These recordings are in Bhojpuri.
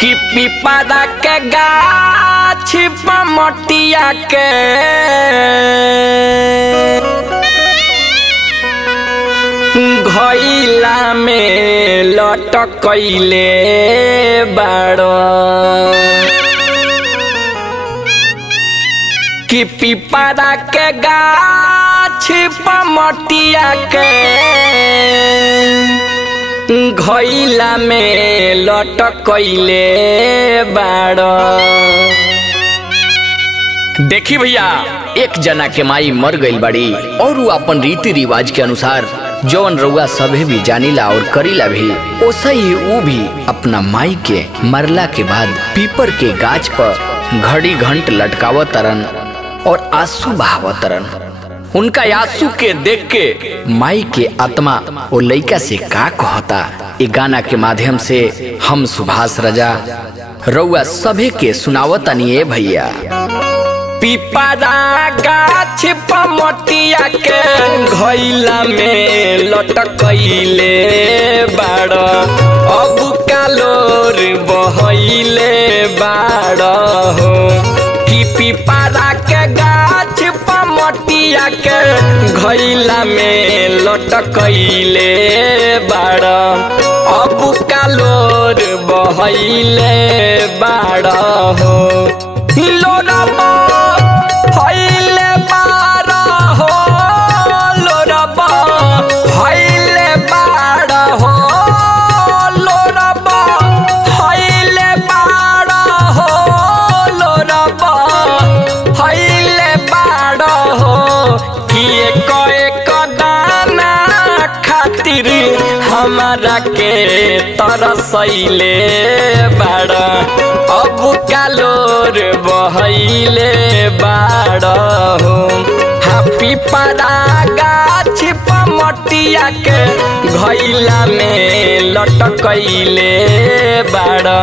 कि पिपरा के गाछ पमटिया के घइला में लटकइले बाड़ो कि पिपरा के गाछ पमटिया के घइला में लटकइले बाड़ो। देखी भैया, एक जना के माई मर गइल बाड़ी और वो अपन रीति रिवाज के अनुसार जौन रउआ सभे भी जानीला और करीला भी, ओसा ही वो भी अपना माई के मरला के बाद पीपर के गाछ पर घड़ी घंट लटकावत तरन और आंसू बहावत तरन। उनका आंसू के देख के माई के आत्मा वो लइका से का कहता, ये गाना के माध्यम से हम सुभाष राजा रउआ सभे के सुनावतानी भैया। पिपरा गाछ पमटिया के घइला में लटकइले बाड़ो अब कालोर बहइले बाड़ो कि पिपरा के गाछ पमटिया के घइला में लटकइले बाड़ो अब कालोर बहइले बाड़ो। लोरबा हइले बाड़ो लोरबा हइले बाड़ो लोरबा हइले बाड़ो लोरबा हइले बाड़ो कि एक दाना खातिर हमारा के तरसइले बाड़ो अब कालोर बहइले बाड़ो। पिपरा गाछ पमटिया के घइला में लटकइले बाड़ो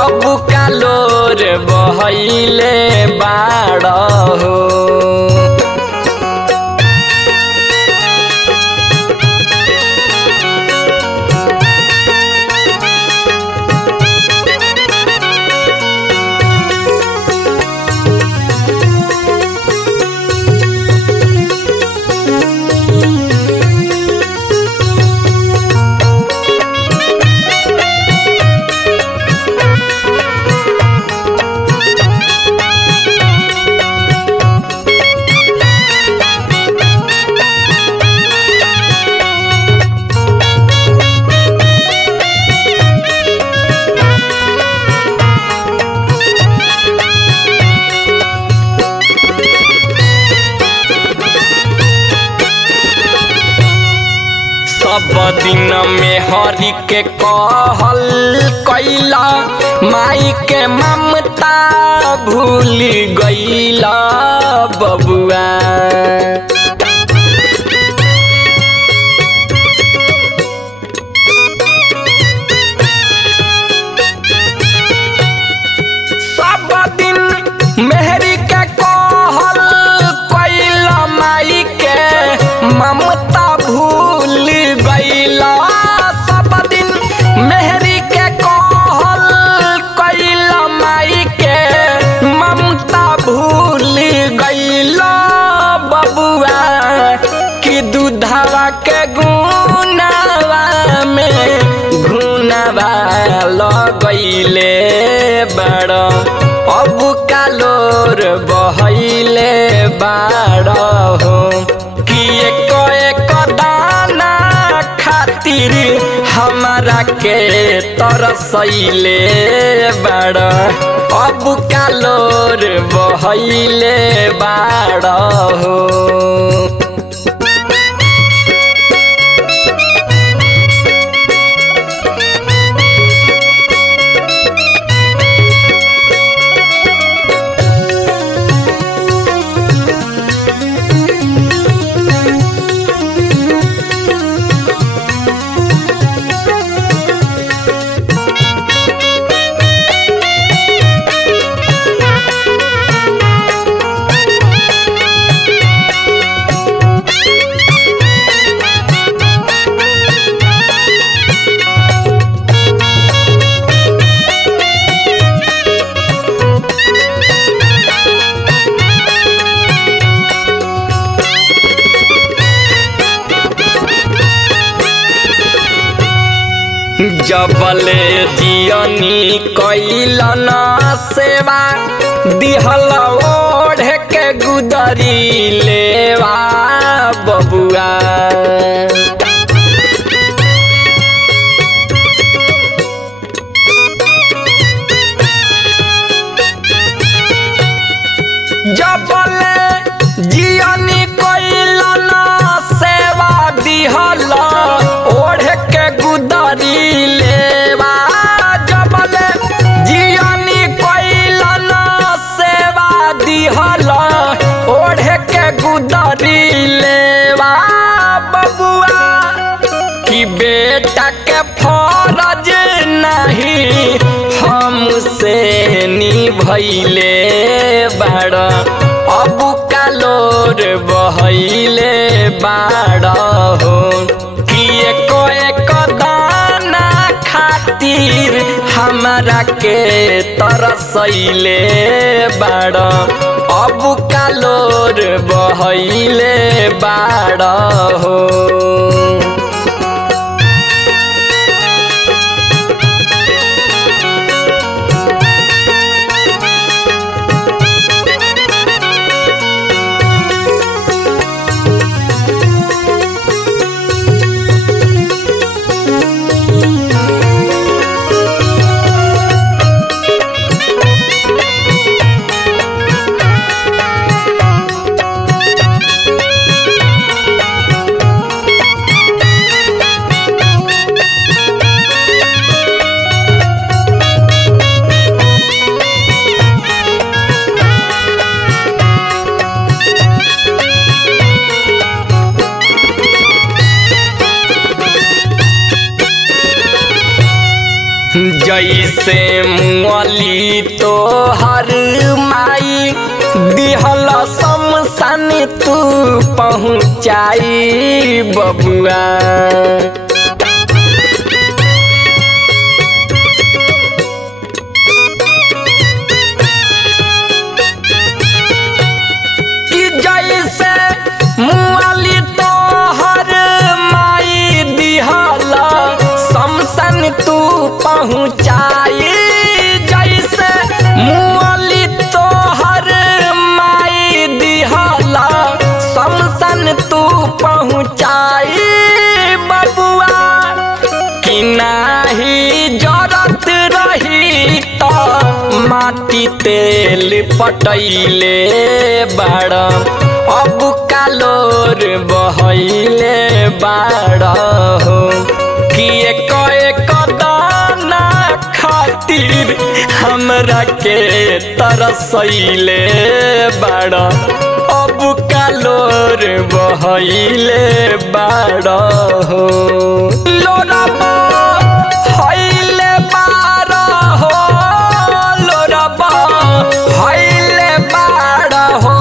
अब कालोर बहइले बाड़ो। सब दिन में हरि के कहल कैला माई के ममता भूल गइला बबुआ। सब दिन मेहरी के कहल कैला माई के ममता भूल गइला। सब दिन मेहरी के कहल कैला माई के ममता भूल गइला बबुआ कि दूधवा के गुनावा में घुनावा लगइले बाड़ो अब कालोर बहइले बाड़ो कि एक दाना खातिर हमारा के तरसइले बाड़ो अब कालोर बहइले बाड़ो। जबले जियनी कैलन सेवा दिहल ओढ़ के गुदरी लेवा बबुआ। जबले जियनी कैलन सेवा दिहल ओढ़ के गुदरी लेवा। जबले जियनी कैलन सेवा दिहल ओढ़ के गुदरी लेवा बबुआ। कि बेटा के फरज नहीं हमसे निभैले बाड़ अब कालोर बहैले बाड़ हो। कि एक दाना खातिर हमरा के तरसैले बाड़ अब कालोर बहैले बाड़ हो। जैसे मुअली तो हर माई दिहल शमशान तू पहुँचाई बबुआ। कि जैसे मुअली तो हर माई दिहल शमशान तू पहुँचाई। जैसे मुअली तो हर माई दिहल शमशान तू पहुँचाई बबुआ। कि नाही जरत रही तो माटी तेल पटैले बाड़ अब कालोर बहैले बाड़ हो। कि एक दाना खातिर हमरा के तरसैले बाड़ अब कालोर बहैले बाड़ हो। लोरबा हैले बाड़ हो लोरबा हैले बाड़ हो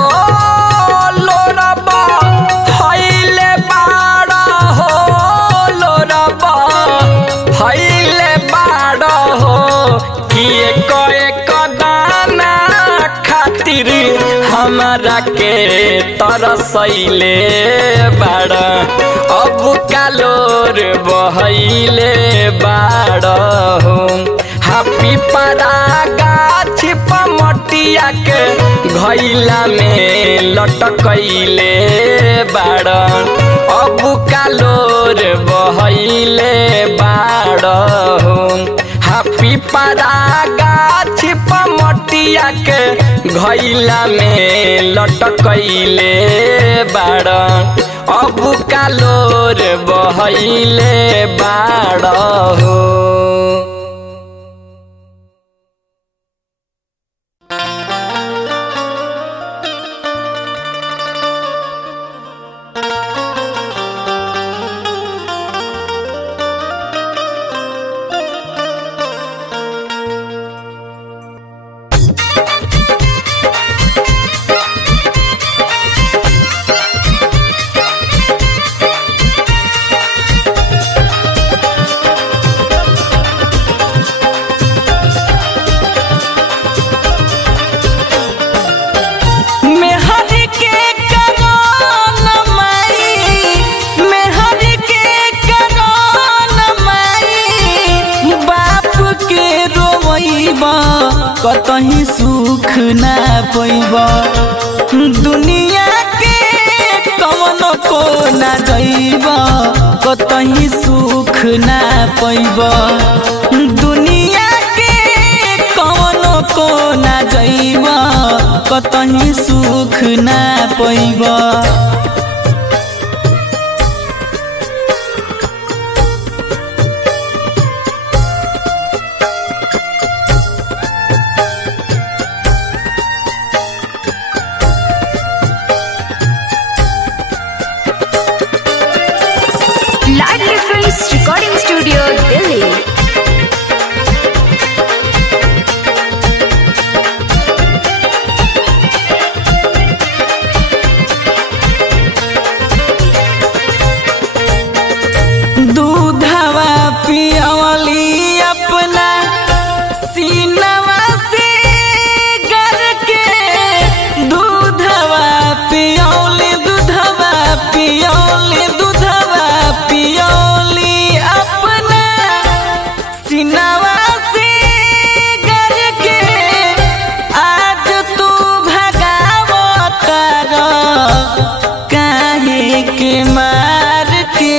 लोरबा हैले बाड़ हो लोरबा हैले बाड़ हो। कि एक दाना खातिर हमरा के तरसैले बाड़ अब कालोर बहैले बाड़ हो। हापी परा गाछ पमटिया के घैला में लटकैले बाड़ अब कालोर बहैले बाड़ हो। हापी परा गाछ पमटिया के घैला में लटकैले बाड़ अब कालोर बहैले बाड़ हो। कतही सुख ना पैबा दुनिया के कवनो को ना जइबा कतही सुख ना पैबा दुनिया के कवनो को ना जइबा कतही सुख ना पैबा। लाडली फिल्म्स रिकॉर्डिंग स्टूडियो दिल्ली। दूधवा पियवली अपना सीनवा से गर के दूधवा पियौली दूधवा पियौली दूधवा पियौली अपना सीनवा से गर के आज तू भगावतर काहे के मार के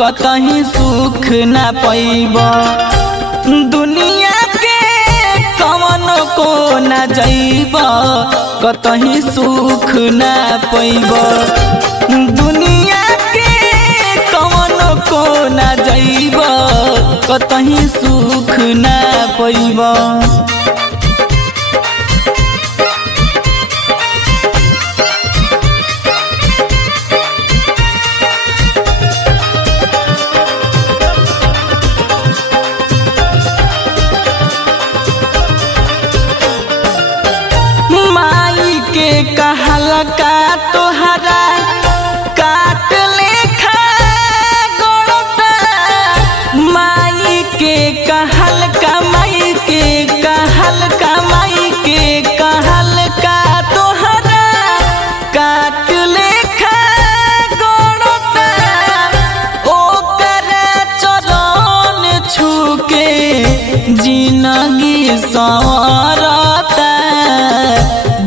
कतही सुख ना पैबा दुनिया के कवनो को ना जइबा कतही सुख ना पैबा दुनिया के कवनो को ना जइबा कतही सुख ना पैबा। कहल का तोहरा काट लेखा गोड़ता माई के कहल का माई के कहल का माई के कहल का तोहरा काट लेखा गोड़ता ओकर चरण छूके जिंदगी संवरता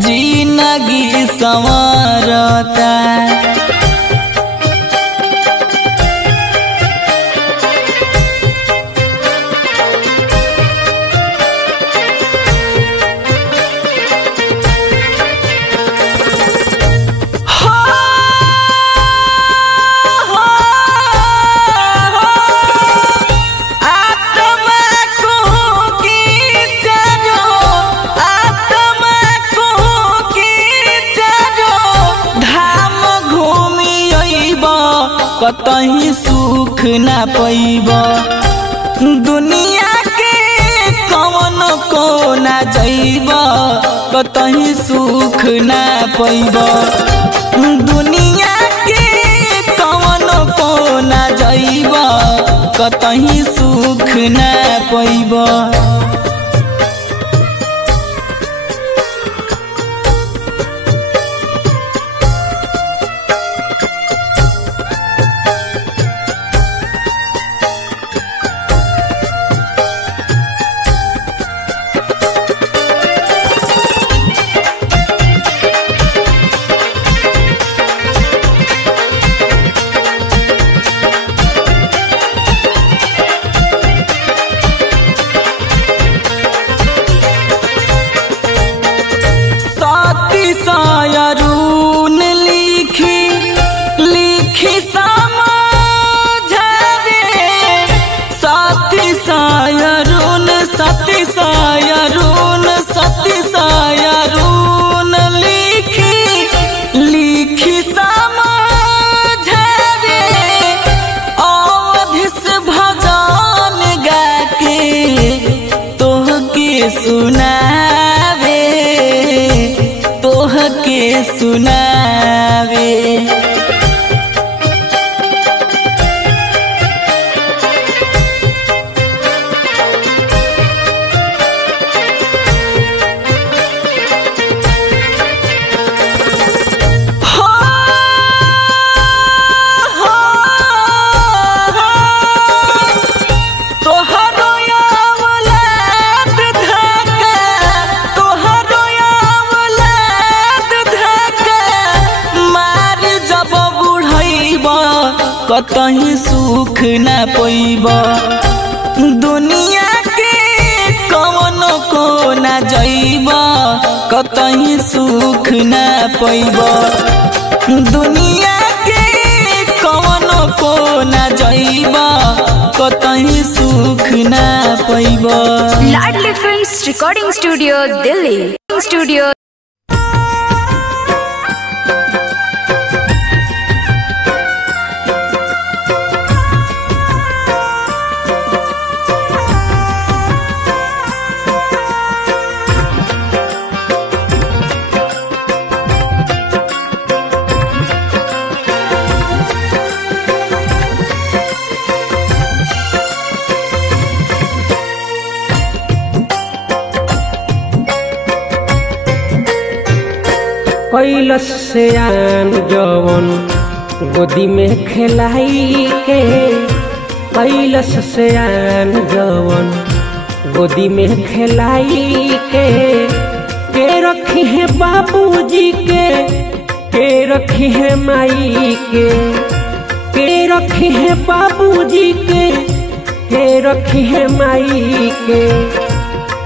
जिंदगी संवरता। कतही सुख ना पैबा दुनिया के कवनो को ना जइबा कतही सुख ना पैबा दुनिया के कवनो को ना जइबा कतही सुख ना पैबा। सुनावे तोह के सुनावे। कतही सुख न पैब दुनिया के कवनो को न जैब कतही सुख न पैब दुनिया के कवनो को न जैब कतही सुख न पैब। Ladli films recording studio Delhi studio. कैलस से आन जवन गोदी में खेलाई के कैलस से आन जवन गोदी में खेलाई के रखी है बाबूजी के रखी है माई के रखी है बाबूजी के रखी है माई के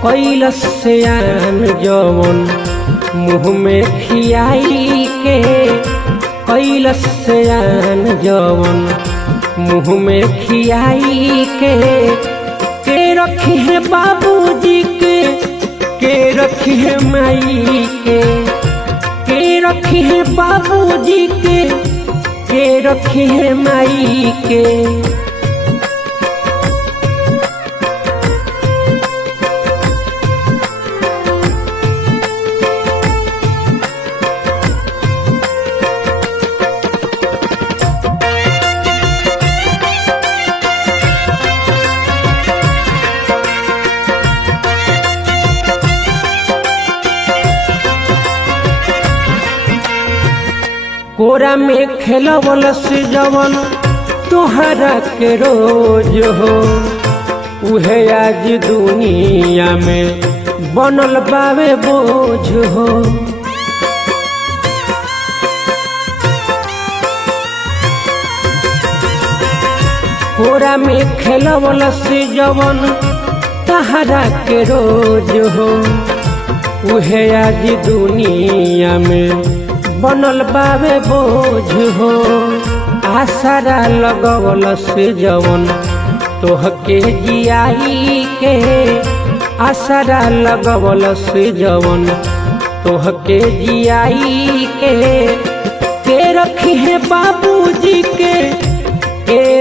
कैलस से आन जवन मुँह में खियाई के कैलस से आन जवन मुँह में खियाई के रखी है बाबूजी के रखी है माई के रखी है बाबूजी के रखी है माई के। कोरा में खेलवल से जवन तोहरा के रोज हो उहे आज दुनिया में बनल बावे बोझ हो। कोरा में खेलवल से जवन तोहरा के रोज हो उहे आज दुनिया में बनल बावे बोझ हो। आसरा लगवल से जवन तोह के जियाई के आसरा लगवल से जवन तोह के जियाई के रखी है बाबूजी के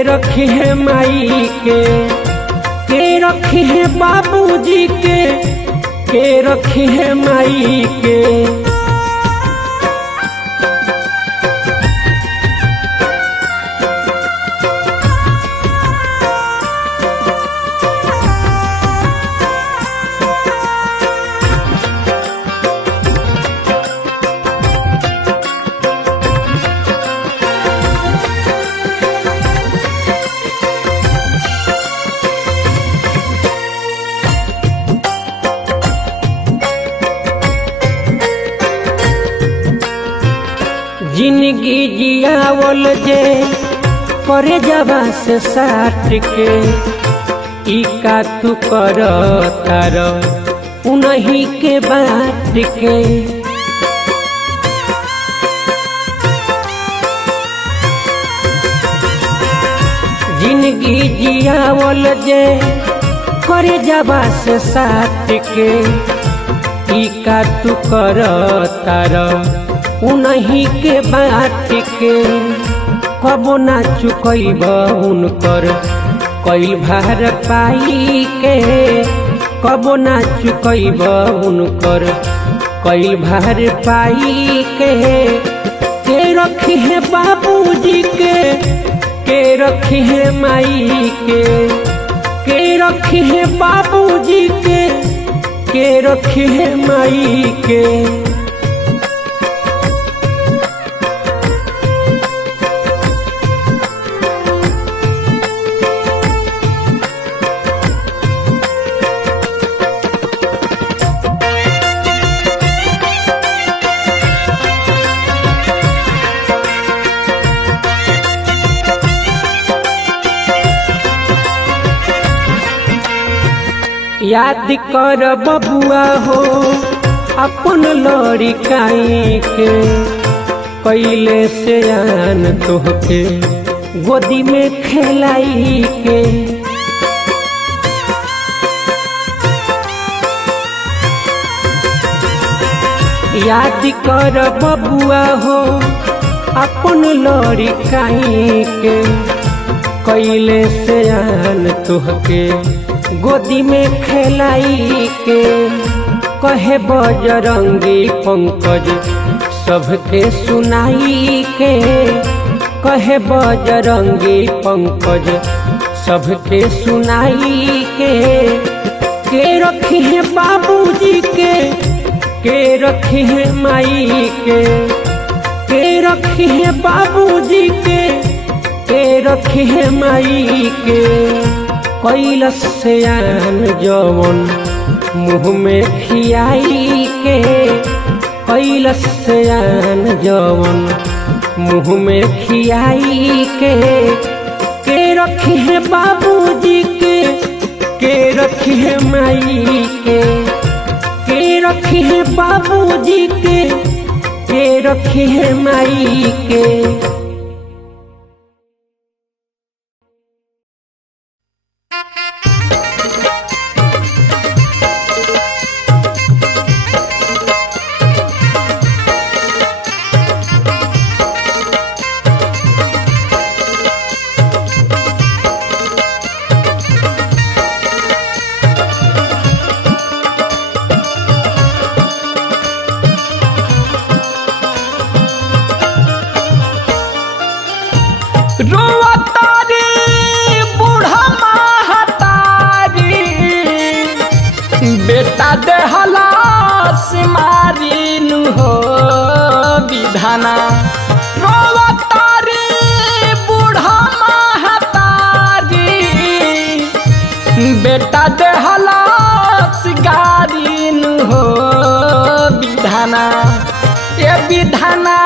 रखी है माई के रखी है बाबूजी के रखी है माई के। जिंदगी जियावल जे करे जबा से साथ के ई का तू कर तार उन्हीं के बात के। जिंदगी जियावल जे करे जबा से साथ के ई का तू कर तार उन्हीं के बात के। कबो ना चुकैब उनकर कैल भार पाई के कबो ना चुकैब उनकर कई भार पाई के रखी है बाबूजी के रखी है माई के रखी है बाबूजी के रखी है माई के। याद कर बबुआ हो अपन लड़िकाई के कैले से आन तोहके गोदी में खेलाई के। याद कर बबुआ हो अपन लड़िकाई के कैले से आन तोहके गोदी में खेलाई के। कहे बजरंगी पंकज सबके सुनाई के कहे बजरंगी पंकज सबके सुनाई के रखी है बाबूजी के रखी है माई के रखी है बाबूजी के रखी है माई के। कैलस से आन जवन मुँह में खियाई के कैलस से आन जवन मुँह में खियाई के रखी है बाबूजी के रखी है माई के रखी है बाबूजी के रखी है माई के। बेटा देहला सिमारीन हो विधाना रोवतारी बूढ़ा महतारी। बेटा देहला सिगारीन हो विधाना ये विधाना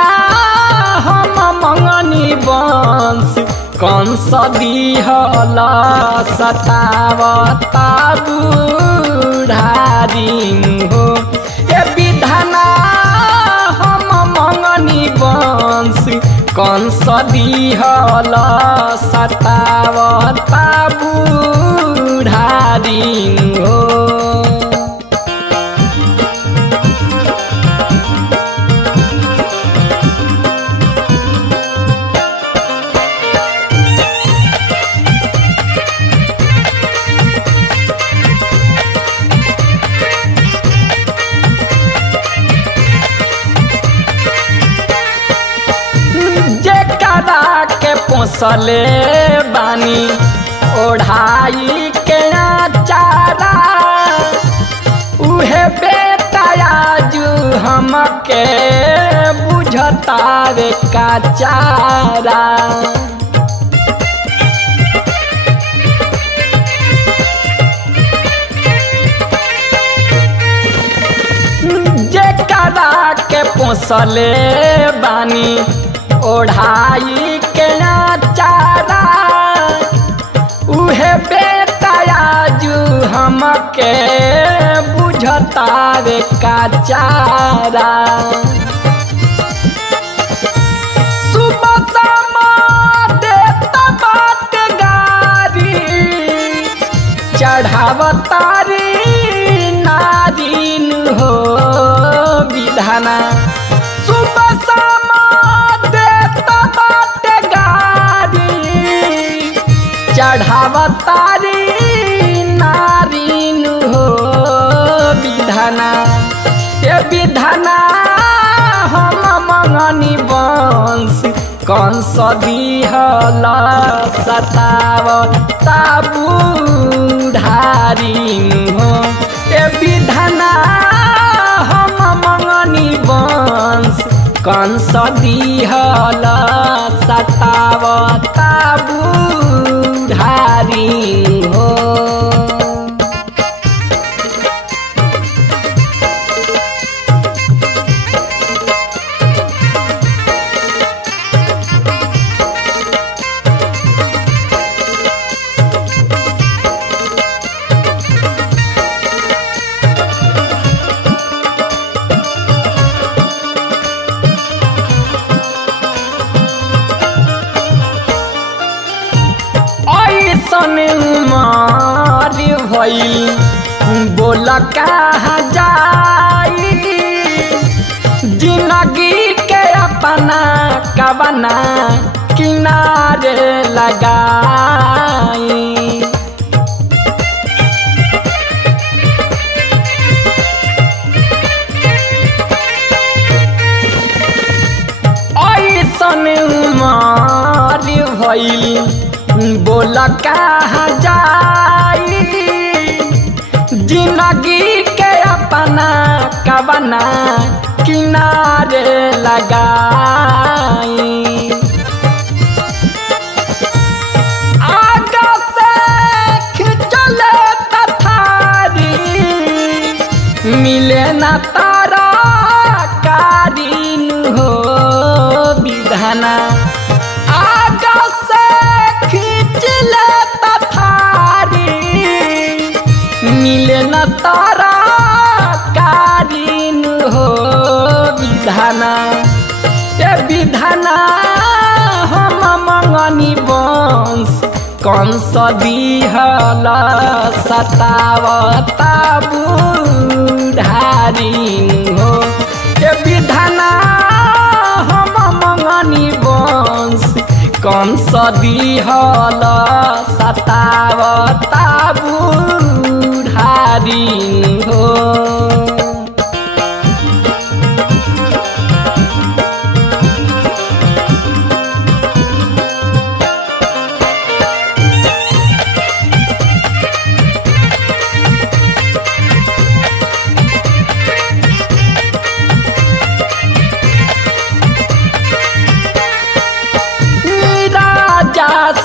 हम मंगनी वंश कौन सा दिहला सतावता बुढ़ारीन हो ये विधाना हम मंगनी वंश कौन सा दिहला सतावता बुढ़ारीन हो। पोसले बानी ओढ़ाई के चारा उहे बेटा आजू हमके बुझता रे का चारा। जेकरा के पोसले बानी ओढ़ाई के चारा उहे बेटा आजू हमके बुझता रे का चारा। सुबह शाम देता बात गारी चढ़ावतारी नारीन हो विधाना। सुबह शाम चढ़ावतारी नारीन हो दिहल सतावता बुढ़ारिन हो ए विधाना हम मंगनी वंश कंस दिहल सतावता बुढ़ारिन हो। उमर भइल बोल कहाँ जाई जिंदगी के अपना कवना किनारे लगाई। ऐसन उमर भइल बोल कहाँ जाई जिंदगी के अपना कवना किनारे लगाई। आगे से खिंचले तथारी मिले न तारा कारीन हो विधाना मिले न तारा कारीन हो विधाना ए विधाना हम मंगनी वंश कंस दिहल सतावता बुढ़ारिन हो ए विधाना हम मंगनी वंश कंस दिहल सतावता बुढ़ारिन हो।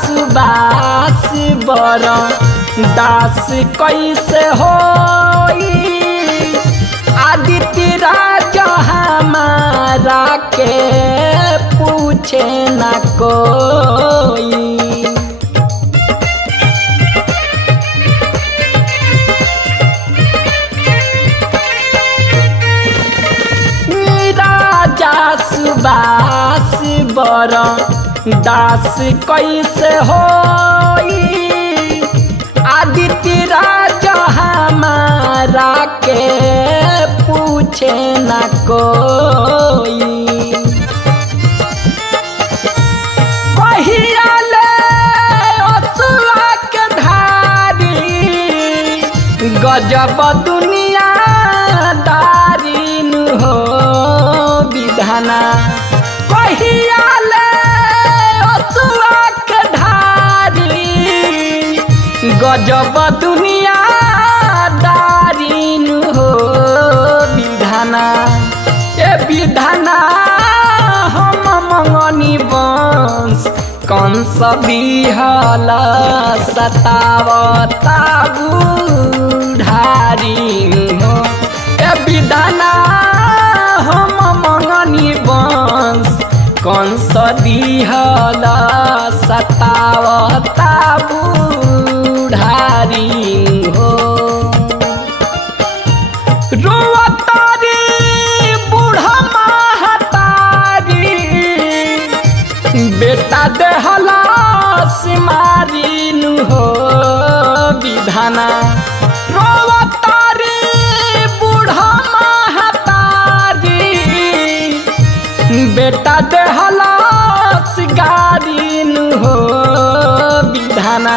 सुबास बर दास कैसे होई आदित्य राजा हमारा के पूछे न कोई। राजा सुबास बर दास कैसे होई आदित्य राजा हमारा के पूछे न कोई। कहिया ले असुआ के धारी गजब दुनिया दारिन हो विधाना कहिया गजब दुनिया दारिन हो विधाना ए विधाना हम मंगनी वंश कंस दिहल सतावता बुढ़ारिन हो ए विधाना हम मंगनी वंश कंस दिहल सतावता बुढ़ारिन हो। रोवतारी बूढ़ा महतारी बेटा देहला सिमारिन हो विधाना रोवतारी बूढ़ा महतारी बेटा देहला सिगारिन हो विधाना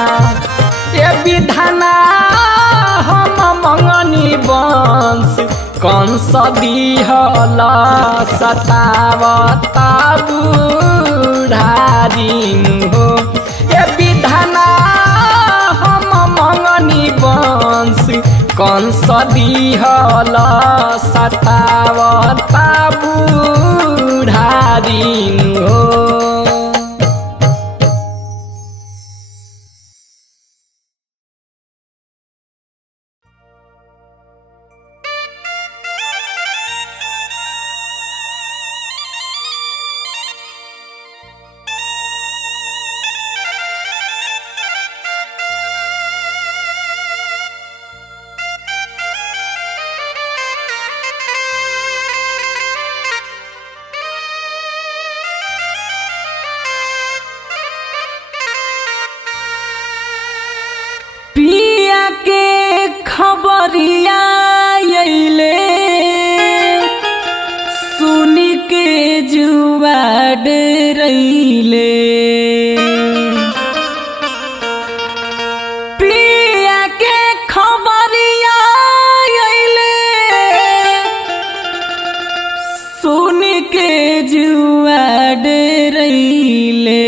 ए विधाना हम मंगनी वंश कंस कंस दिहल सतावता बुढ़ारिन हो ए विधाना हम मंगनी वंश कंस दिहल सतावता बुढ़ारिन हो। पिया के खबरिया अइले सुनी के जुआ डरैले पिया के खबरिया अइले सुनी के जुआ डरैले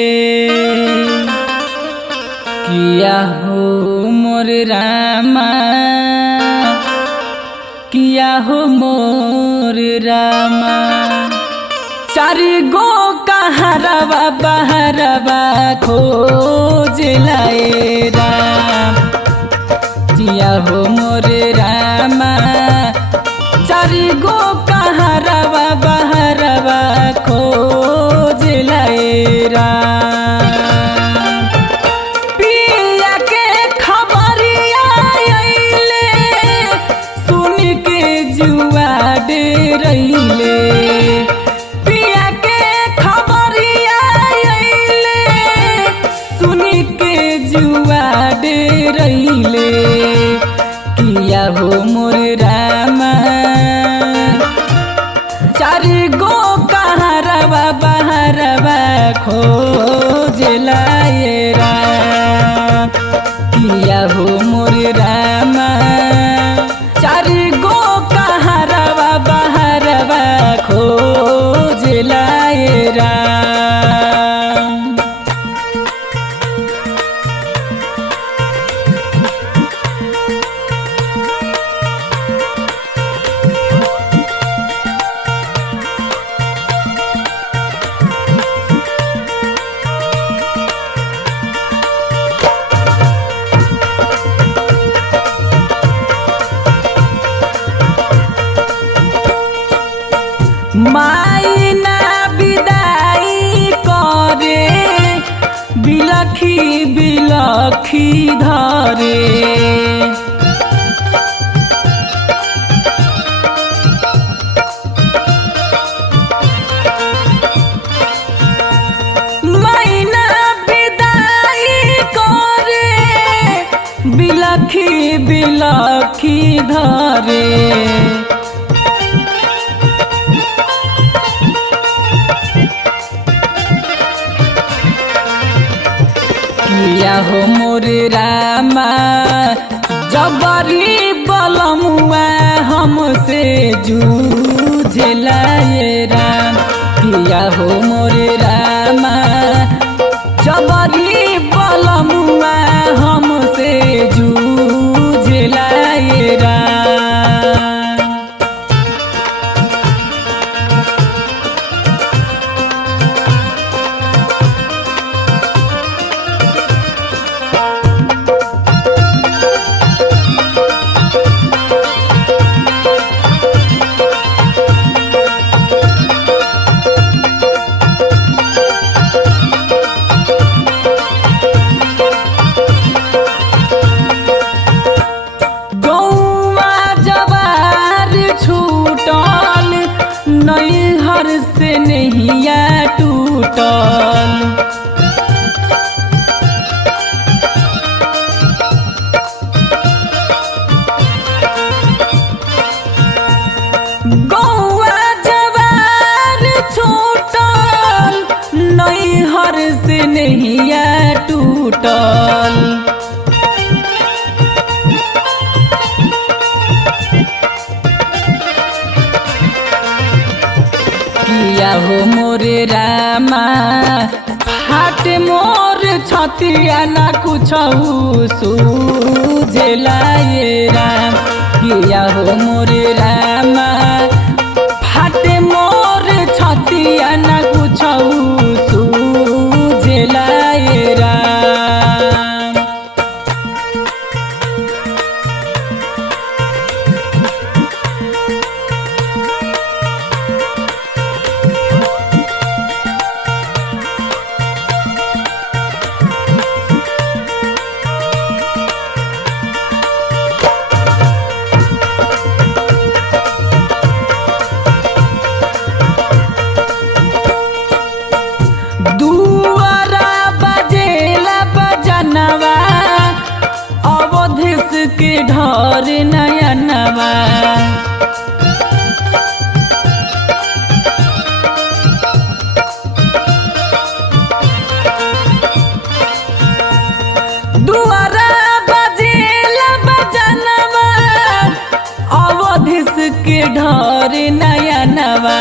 किया हो मोर रामा किया हो मोर रामा चारि गो कहरवा बहरवा खोज लाए राम किया हो मोर रामा चारि गो कहरवा बहरवा खोज लाए राम जुआ डरैले पिया के खबरिया अइले सुनी के जुआ डरैले किया हो मोर रामा चारि गो कहरवा बहरवा खोज लाए राम किया हो मोर रामा चारि गो कहरवा बहरवा खोज लाए राम। माई ना विदाई करे बिलखी बिलखी धरे माई ना विदाई करे बिलखी बिलखी धरे किया हो मोर रामा जबरी बलमुआ हमसे जूझ लाए राम किया हो मोर रामा जबरी बलमुआ हमसे जूझ लाए राम। नैहर से नहिया टूटल गौआ जवार छूटल नैहर से नहिया टूटल किया हो मोरे रामा फाट मोर छतिया ना कुछ सूझेला ये राम किया हो मोरे रामा फाट मोर छतिया ना कुछ सूझेला ये राम। के ढोर नयनवा दुआरा बजेला बजनवा अवधिस के ढोर नयनवा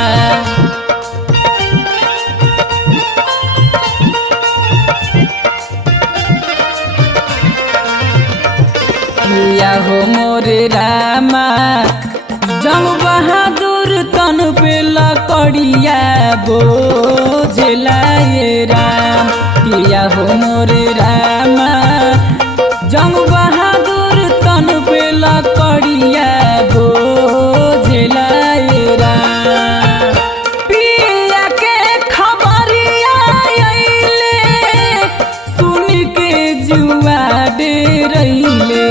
किया हो मोरे रामा जंग बहादुर तन पे लकड़िया बोझला ये राम किया हो मोरे रामा जंग बहादुर तन पे लकड़िया बोझला ये राम। पिया के खबरिया आइले सुन के जुआ दे रहिले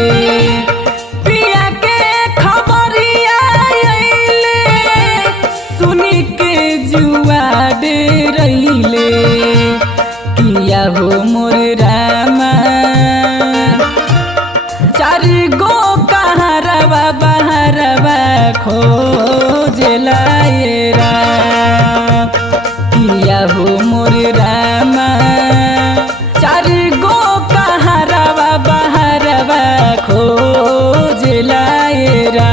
पिया के खबरिया आइले सुन के जुआ दे रहिले किया हो मोर रामा चारि गो कहारवा बहारवा खोजला ये राम किया हो मोर रामा चारि गो कहारवा बहारवा खोजला ये राम।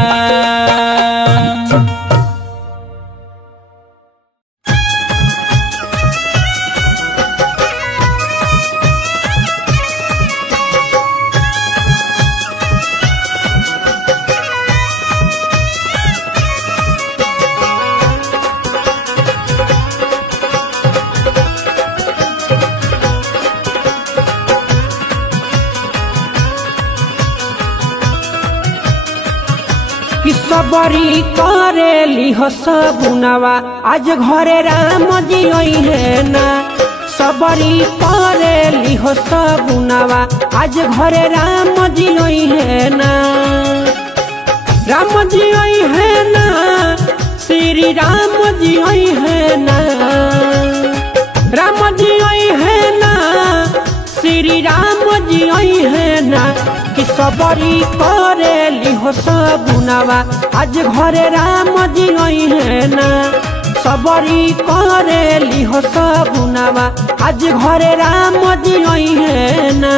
सबरी करेली हो सबुनवा आज घरे राम जी है ना सबरी करेली हो सबुनवा आज घरे राम जी है ना राम जी है ना श्री राम जी है ना राम जी है ना श्री राम जी है ना कि सबरी करेली हो सबुनवा आज घरे राम जी है ना सबरी करेली हो सबुनवा आज घरे राम जी है ना।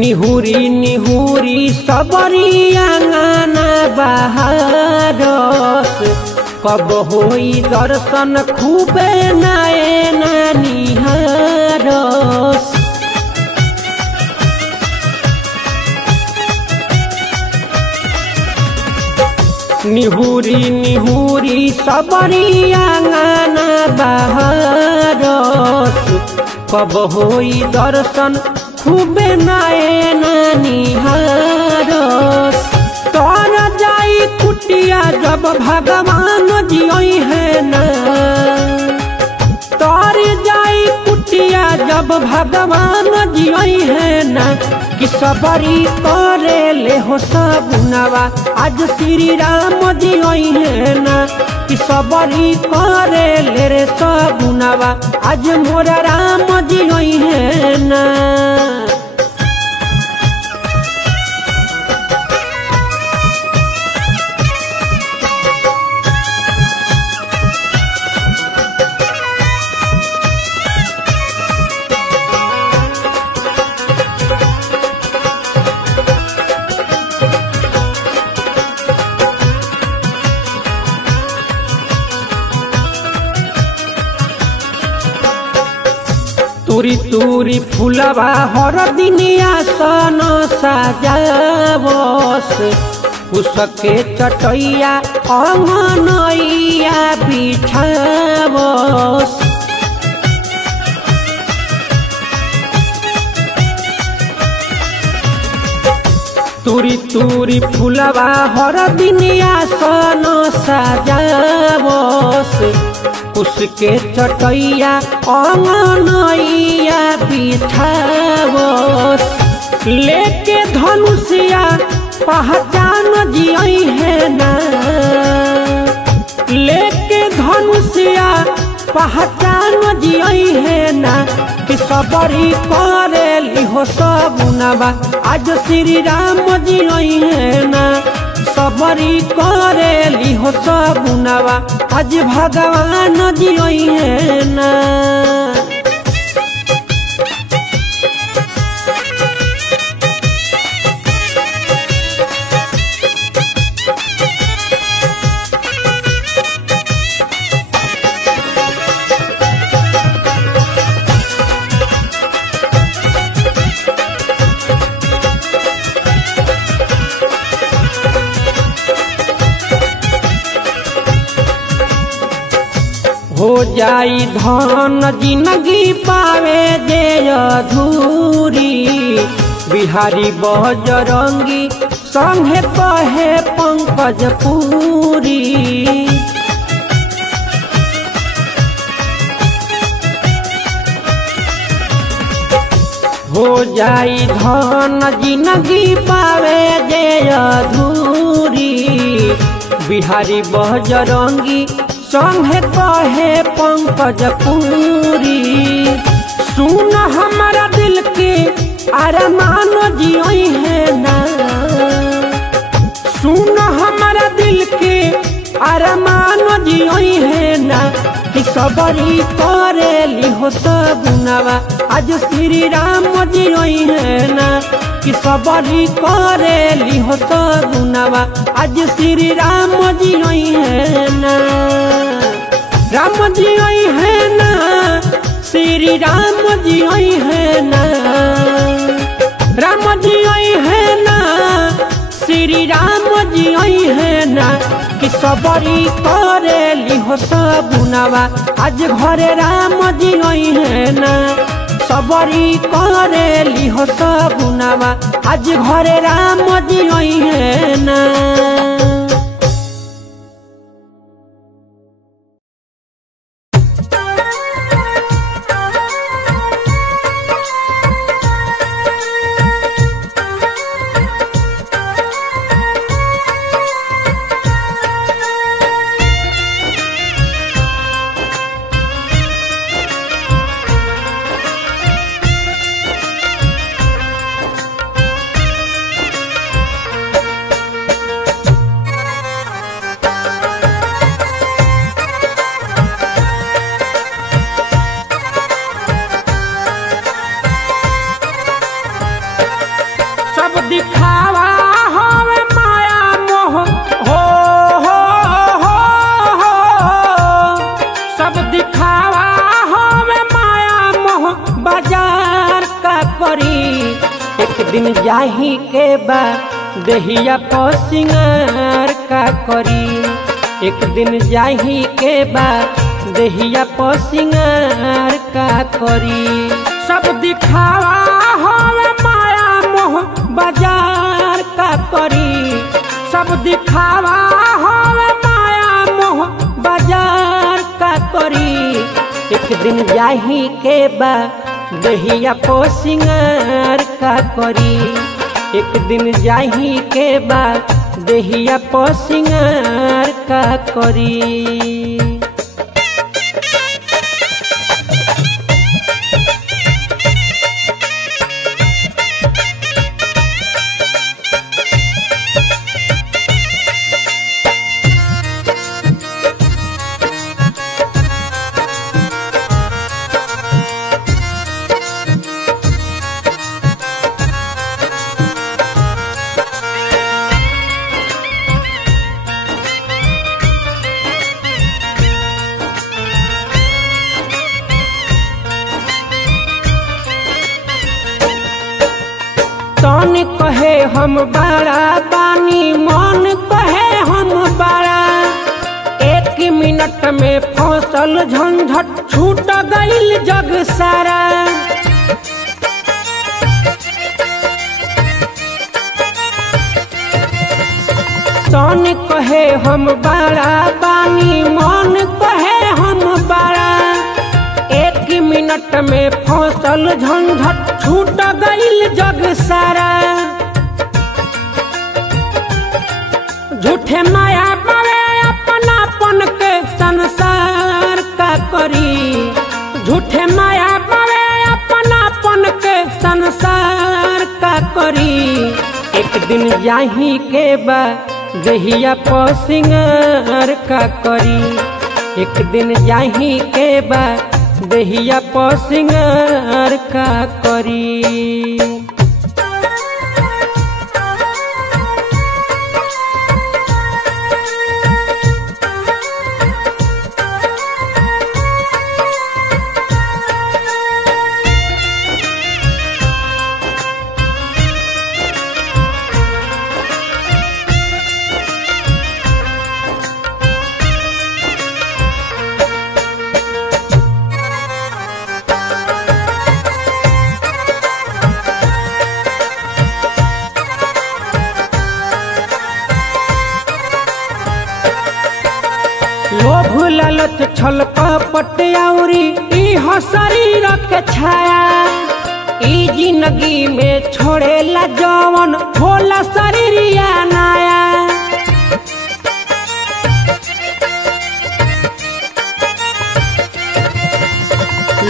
निहुरी निहुरी सबरी आंगना बहारस कब होई दर्शन खूबे नयना निहारस निहुरी निहुरी सबरी आंगना बहारस कब होई दर्शन खूबे नयना निहारस तर जाई कुटिया जब भगवान जी है ना तर जाई कुटिया जब जब भगवान जियई है ना कि सबरी करे ले हो सगुनवा। आज श्री राम जियई है ना कि सबरी करे ले रे सगुनवा। आज मोरा राम जियई है ना। तुरी तुरी फुलवा हर दिनिया सन सजावस। उसके चटैया अंगनैया बिछावस। तुरी तुरी फुलवा हर दिनिया सन सजावस। उसके चटैया अंगनैया बिछावस। लेके धनुषिया पहचान जियई है ना। लेके धनुषिया पहचान जियई है ना कि सबरी करे लिहो सगुनवा। आज श्री राम जियई है ना सबरी करे लिहो सगुनवा। आज भगवान जियई है ना। हो जाई धन जिंदगी पावे जे अधूरी। बिहारी बजरंगी संगे कहे पंकज पूरी। हो जाई धन जिंदगी पावे जे अधूरी। बिहारी बजरंगी संगे कहे पंकज पूरी। सुन हमारा दिल के अरमान जियई है ना। सुन हमारा दिल के अरमान जियई है ना कि सबरी करे लिहो सगुनवा। आज श्री राम जियई है ना कि सबरी करे लिहो सगुनवा। आज श्री राम जियई है ना। राम जियई है ना श्री राम जियई है ना। राम जियई है ना श्री राम जियई है ना कि सबरी करे लिहो सगुनवा। आज घरे राम जियई है ना सबरी करे लिहो सगुनवा। आज घरे राम जियई है ना। दिखावा होवे माया मोह हो सब दिखावा होवे माया मोह बाजार का करी। एक दिन जाही के बा देहिया पर सिंगार का करी। एक दिन जाही के बा देहिया पर सिंगार का करी। सब दिखावा होवे माया मोह बाजार का करी। सब दिखावा होवे माया मोह बाजार का करी। एक दिन जाही के बा देहिया पो सिंगार का करी। एक दिन जाही के बाद देहिया पो सिंगार का करी। तन कहे हम बड़ा बानी, मन कहे हम बड़ा। एक मिनट में फसल झंझट छूट गईल जग सारा। तन कहे हम बड़ा बानी, मन कहे हम बड़ा। एक मिनट में फसल झंझट छूट गईल जग सारा। झूठे माया पावे अपनापन के संसार का करी। झूठे माया पावे अपनापन के संसार का करी। एक दिन जाही के बाद देहिया पो सिंगार का करी। एक दिन जाही के बाद देहिया पो सिंगार का करी। लोभ लालच छल कपट औरी इह शरीर के छाया। ई जिंदगी में छोड़ेला जवन होला शरीरिया नाया।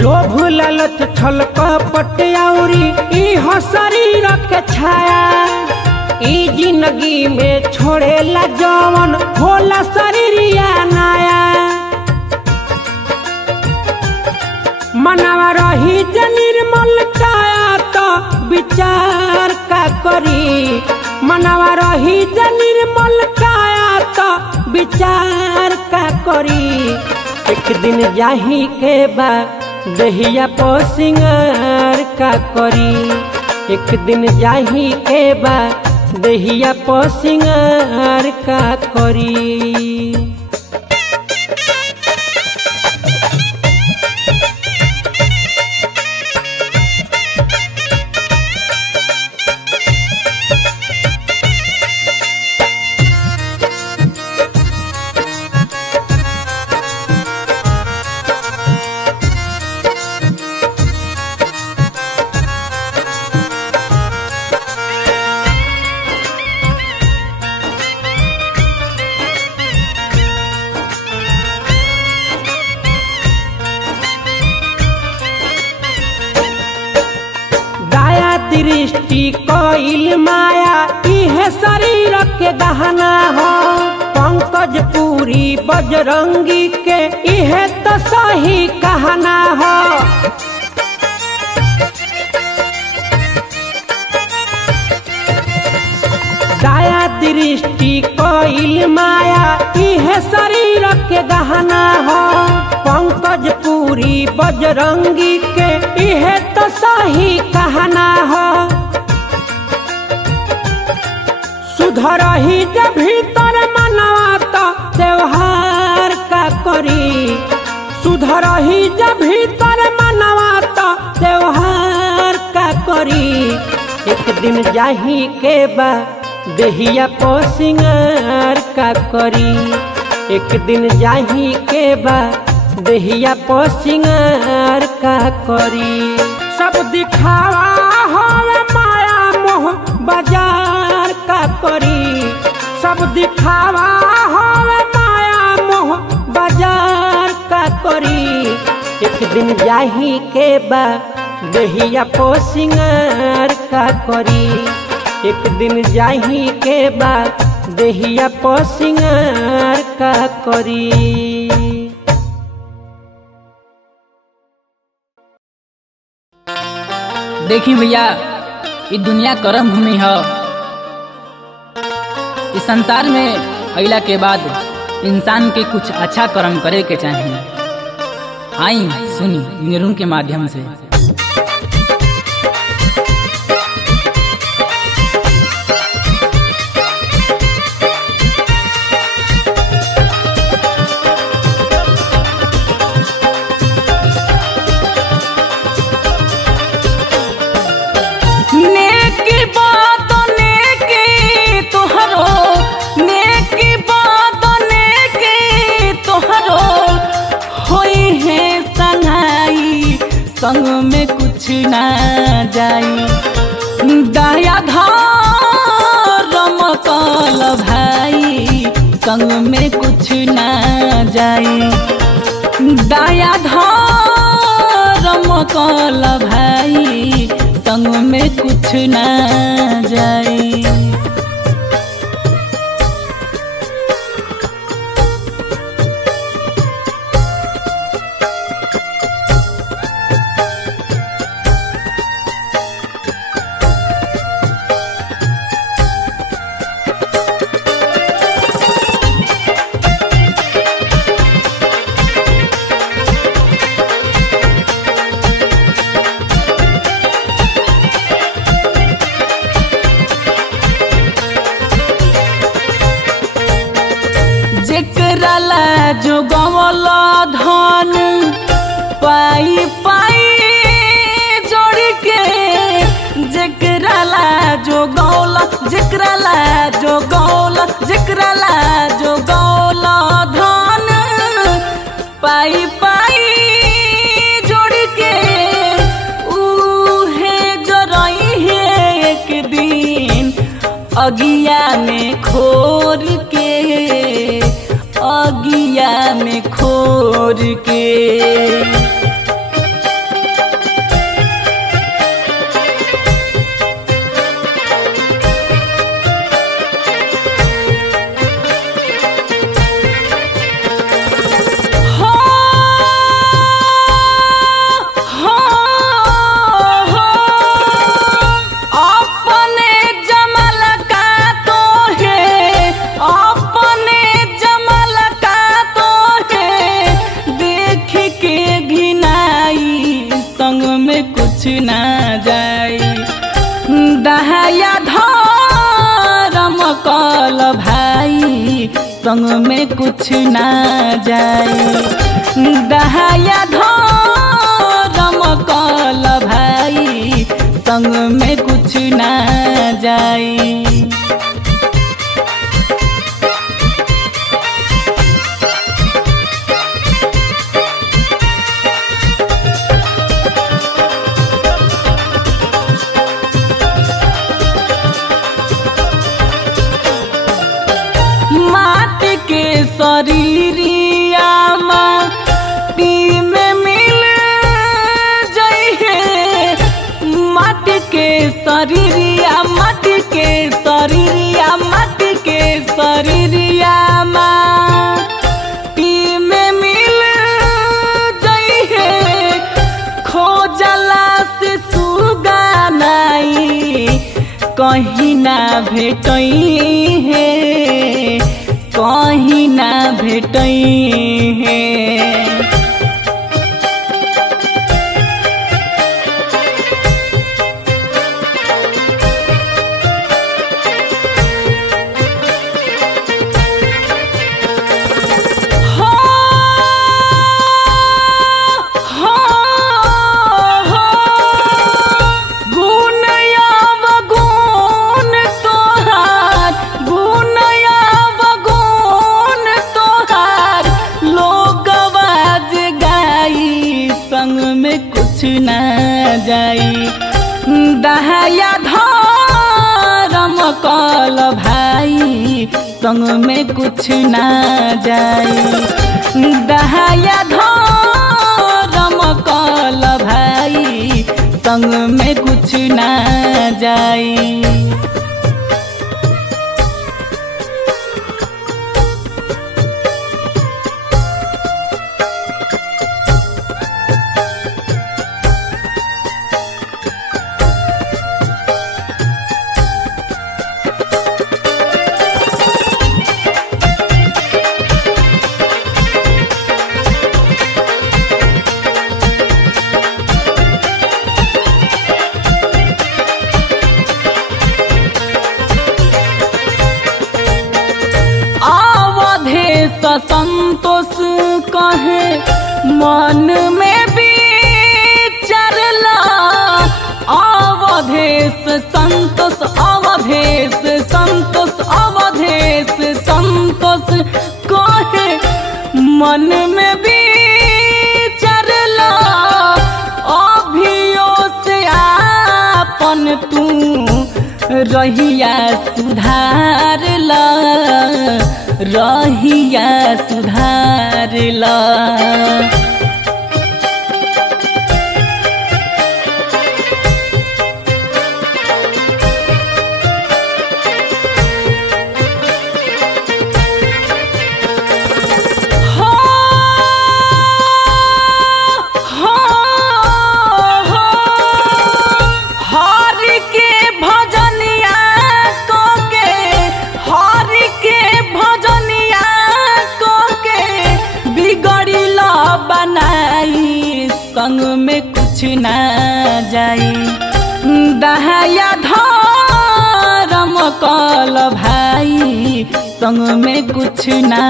लोभ लालच छल कपट औरी इह शरीर के छाया। ई जिंदगी में छोड़ेला जवन होला शरीरिया नाया। मनवा रही जे निर्मल काया तो विचार का करी। मनवा रही जे निर्मल काया तो विचार का करी। एक दिन जाही के बाद देहिया पो सिंगार का करी। एक दिन जाही के बाद देहिया पो सिंगार का करी। दृष्टि कोइल माया इहे शरीर के गहना हो। पंकज पूरी बजरंगी के इहे तो सही कहना हो। दाया दृष्टि कोइल माया इहे शरीर के गहना हो। पंकज पूरी बजरंगी के इहे तो सही कहना हो। सुधरही जब भीतर मनवा तो त्योहार का करी। सुधरही जब भीतर मनवा तो त्योहार का करी। एक दिन जाही के बाद देहिया पो सिंगार का करी। एक दिन जाही के बाद देहिया पो सिंगार का करी। सब दिखावा होवे माया मोह बाजार का करी। सब दिखावा होवे माया मोह बाजार का करी। एक दिन जाही के बा दहिया पो सिंगार का करी। एक दिन जाही के बा दहिया पो सिंगार का करी। देखी भैया, ये दुनिया कर्म भूमि है। इस संसार में अइला के बाद इंसान के कुछ अच्छा कर्म करे के चाहिए। आई सुनी निरून के माध्यम से। संग में कुछ ना जाई दया धर्म कल भाई। संग में कुछ ना जाई दया धर्म कल भाई। संग में कुछ ना जाई। जो गवला धन पाई पाई जोड़ के। जेकराला जो गौला जेकराला जो गौला जेकराला जो गौला धन पाई पाई जोड़ के। उहे जो रही है एक दिन अगिया में खोर के। अगिया में खोर के। ना जाई दया धर्म कल भाई। संग में कुछ ना जाई दया धर्म कल भाई। संग में कुछ ना जाई। शरीरिया माटी में मिल जाइए। माटी के शरीरिया माटी के शरीरिया माटी के शरीरिया माटी में मिल जाइए। खोजला से सुगा नहीं कहीं ना भेटई है। कहीं ना भेटई है। कल भाई संग में कुछ ना जाई। दहाया धर्म कल भाई संग में कुछ ना जाई। संतोष कहे मन में विचारला। अवधेश संतोष अवधेश संतोष अवधेश संतोष कहे मन में विचारला। अभियो से आपन तू रहिया सुधारला रहिया सुधारला। संग में कुछ ना जाई। दहाया धर्म कल भाई संग में कुछ ना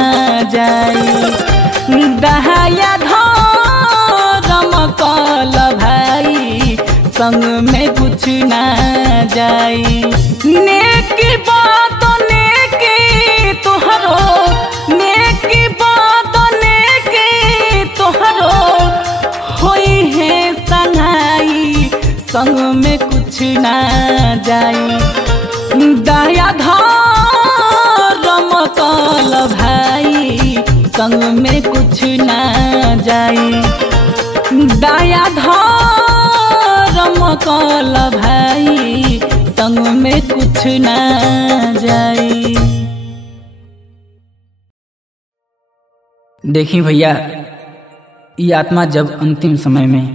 जाई। दहाया धर्म कल भाई संग में कुछ ना जाई। नेकी बात नेकी तुहरो नेकी बात नेकी तुहरो होई है संगाई संग में कुछ ना जाई। दया धर्म कल भाई संग में कुछ ना जाई। दया धर्म कल भाई संग में कुछ ना जाई। देखी भैया, ये आत्मा जब अंतिम समय में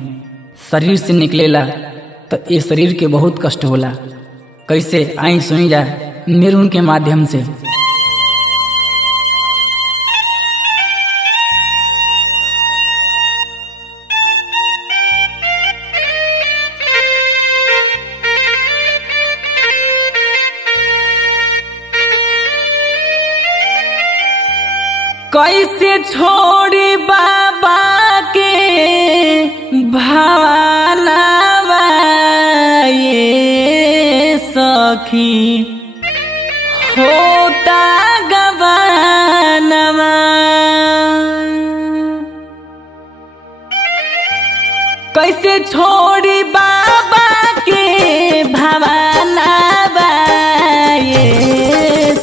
शरीर से निकलेला तो ये शरीर के बहुत कष्ट होला। कैसे आई सुनी जा निर्गुण के माध्यम से। कैसे छोड़ी बाबा के भावनावा ये सखी होता गवानवा। कैसे छोड़ी बाबा के भावनावा ये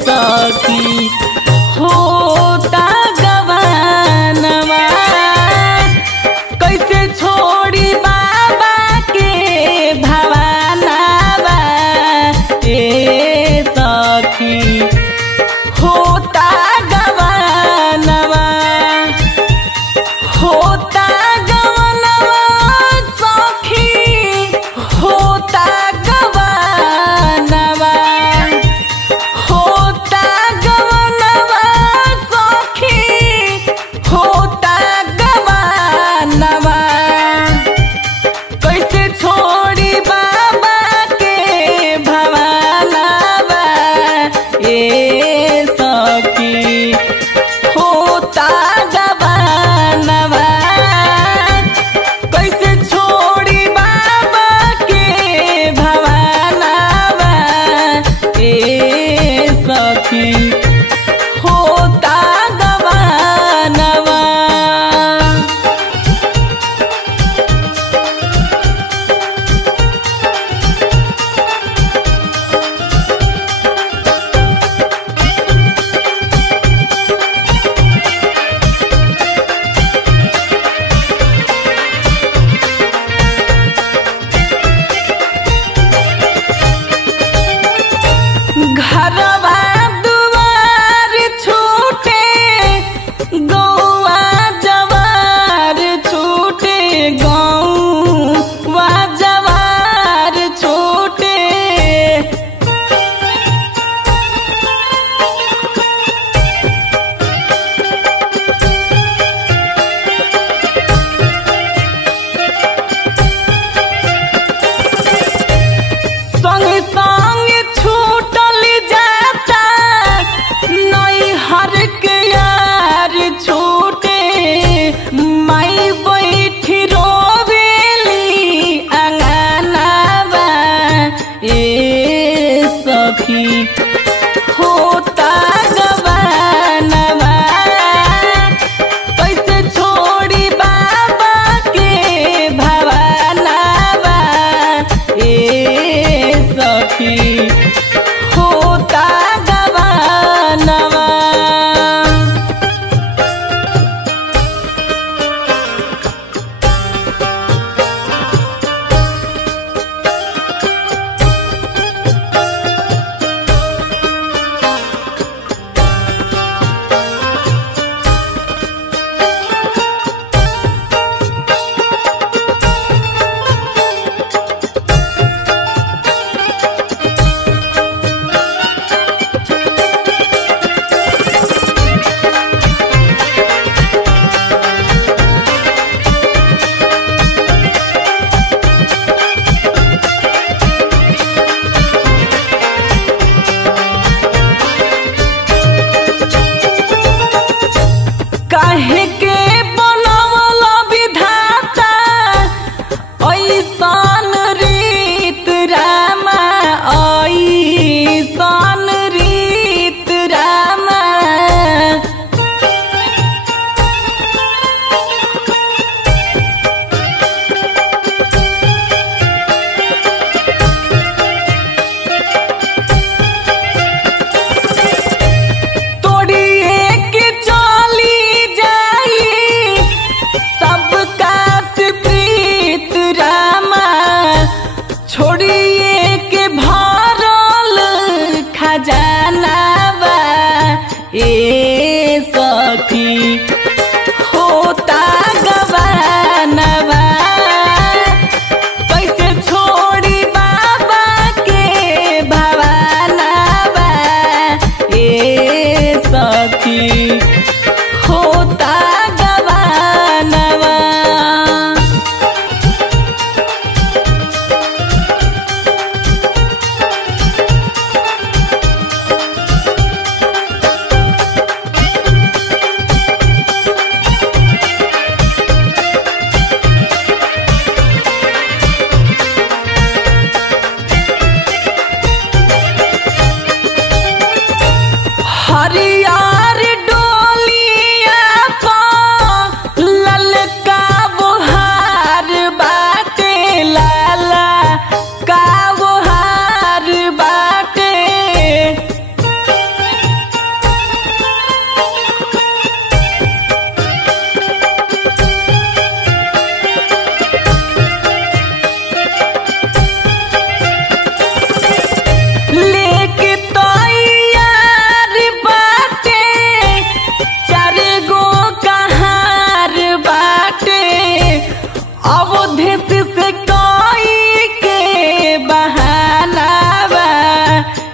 सखी होता गवानवा। कैसे छोड़ी बाबा के भावनावा ए सखी होता गवानवा। होता गवानवा सखी होता गवानवा।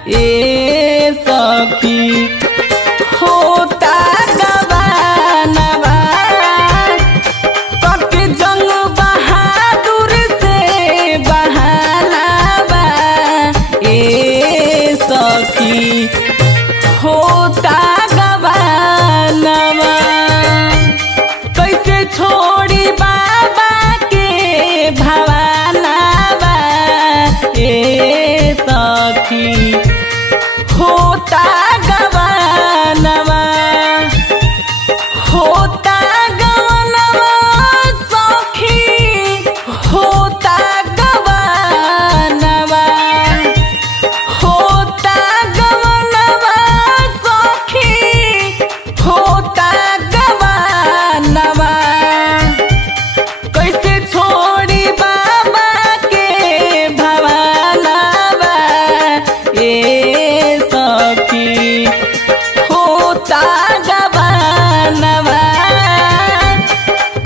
ए सखी होता गवानवा कके जंग बहादुर से बहानावा ए सखी होता गवानवा कैसे छोड़ी बाबा के भवानावा ए सखी होता गवानवा होता गवानवा सखी होता गवानवा होता गवानवा सखी होता गवानवा कैसे छोड़ी बाबा के भवानवा ए सखी होता गवानवा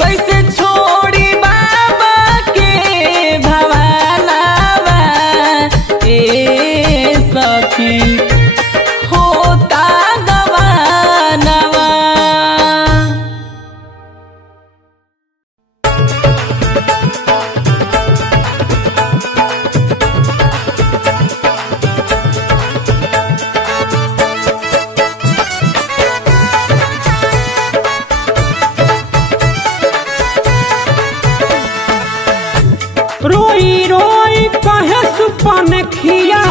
कैसे छोड़ी बाबा के भवानवा ए सखी होता गवानवा। रोई रोई कहे सुपन खिया,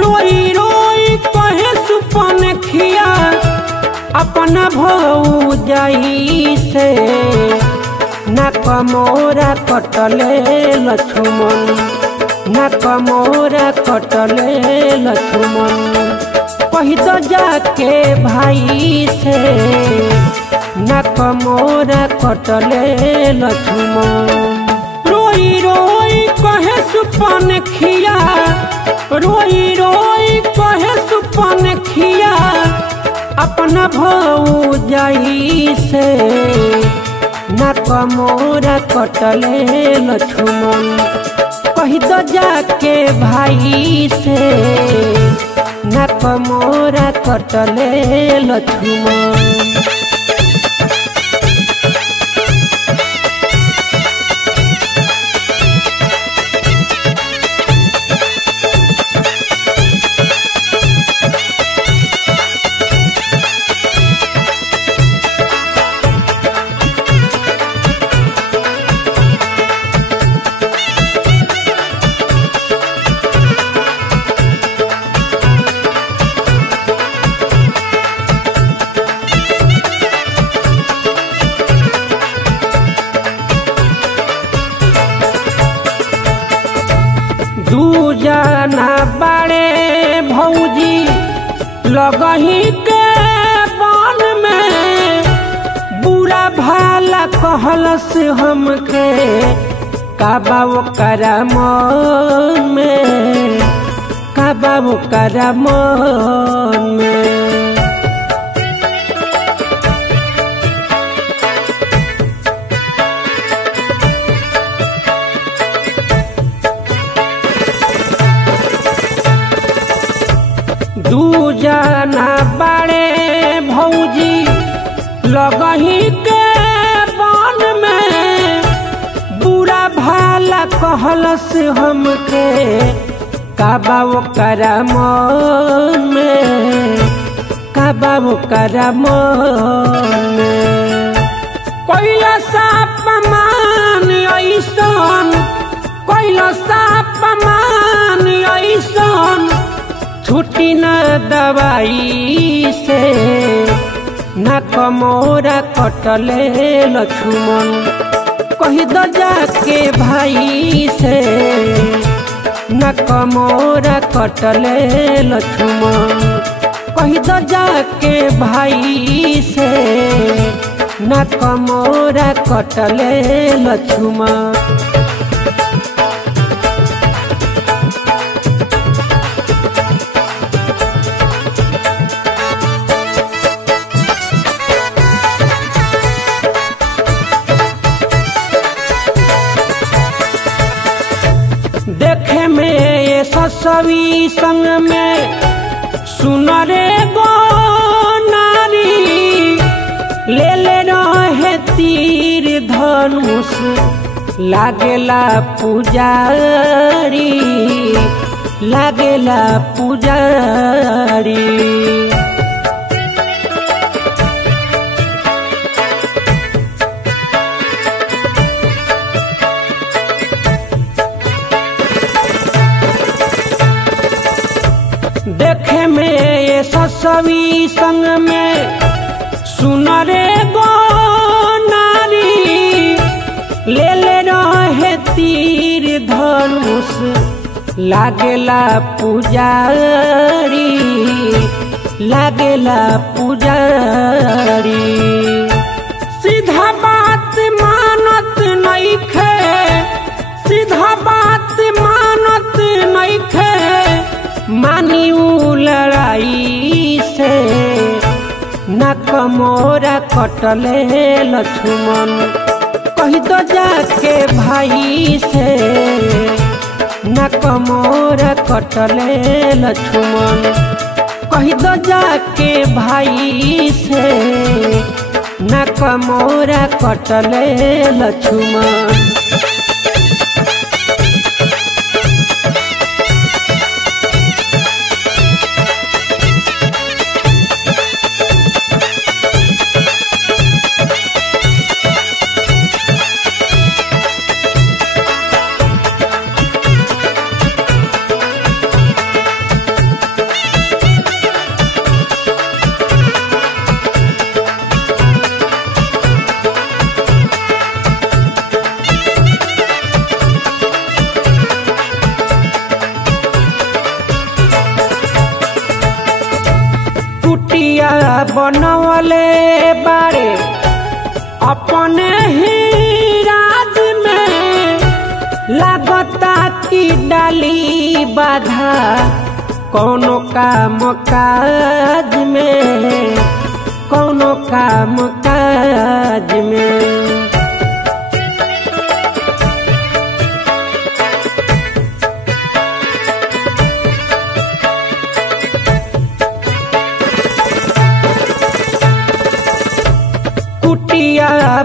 रोई रोई कहे सुपन खिया, अपना भौजाई से न कमोरा कटले लक्ष्मण, न कमोरा कटले लक्ष्मण, कही तो जाके भाई से न कमोरा कटले लक्ष्मण। रोई रोई कहे सुपन खिया, रोई रोई कहे सुपन खिया, अपना भौजाई से न कमोरा कटले लक्ष्मण, कही तो जाके भाई से न कमोरा कटले लक्ष्मण। दूजना बड़े भौजी लगही के बन में, बुरा भाला कहलस हमके काबाव करमन में, काबाव करमन में। दूजना बड़े भौजी लगही के बन में, बुरा भाला कहलस हमके काबाव करमन में, काबाव करमन में। कोइला साप मान ऐसन, कोइला साप मान ऐसन, छुट्टी न दवाई से न कमोरा कटले लक्ष्मण, कही दो जाके भाई से न कमोरा कटले लक्ष्मण, कही दो जाके भाई से न कमोरा कटले लक्ष्मण। देखे में ये ससवी संग में सुन रे गो नारी ले ले रहे तीर धनुष लागेला पुजारी लागेला पुजारी। देखे में ये ससवी संग में सुन रे गो नारी ले ले रहे तीर धनुष लागेला पुजारी लागेला पुजारी। सीधा बात मानत नइखे सीधा बात मानत नइखे मानी उ लड़ाई से नक मोरा कटले लक्ष्मण कही तो जाके भाई से नक मोरा कटले लक्ष्मण कही तो जाके भाई से नक मोरा कटले लक्ष्मण। बनवले बारे अपने ही राज में लागता की डाली बाधा कौनो काम काज में कौनो काम काज में।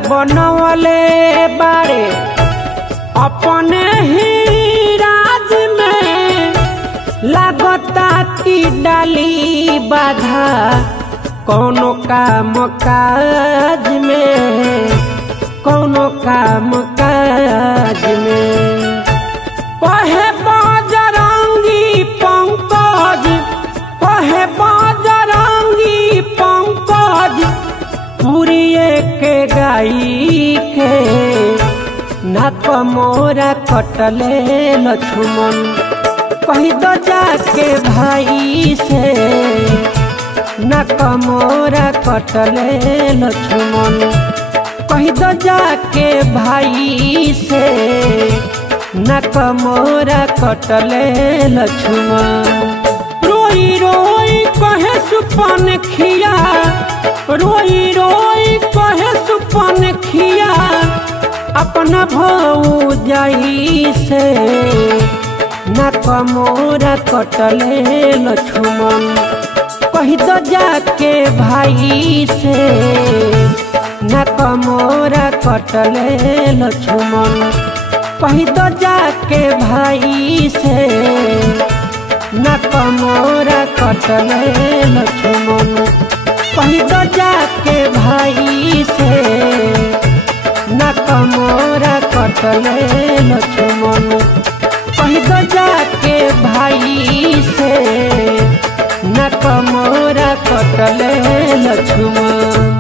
बनवले बारे अपने ही राज में लागता की डाली बाधा कौनो काम काज में कौनो काम काज में। कहे बजरंगी पंकज कहे बजरंगी पंकज पुरिये के गाई के नक मोरा कटले लक्ष्मण कही दो जाके भाई से नक मोरा कटले लक्ष्मण कही दो जाके भाई से नक मोरा कटले लक्ष्मण। रोई रोई कहे सुपन खिया रोई रोई कहे सुपन खिया अपना भाऊ जाई से नक मोरा कटले लक्ष्मण कही दो जाके भाई से नक मोरा कटले लक्ष्मण कही दो जाके भाई से नक मोरा कटले लक्ष्मण कही दो जाके भाई से नक मोरा कटले लक्ष्मण कही दो जाके भाई से नक मोरा कटले लक्ष्मण।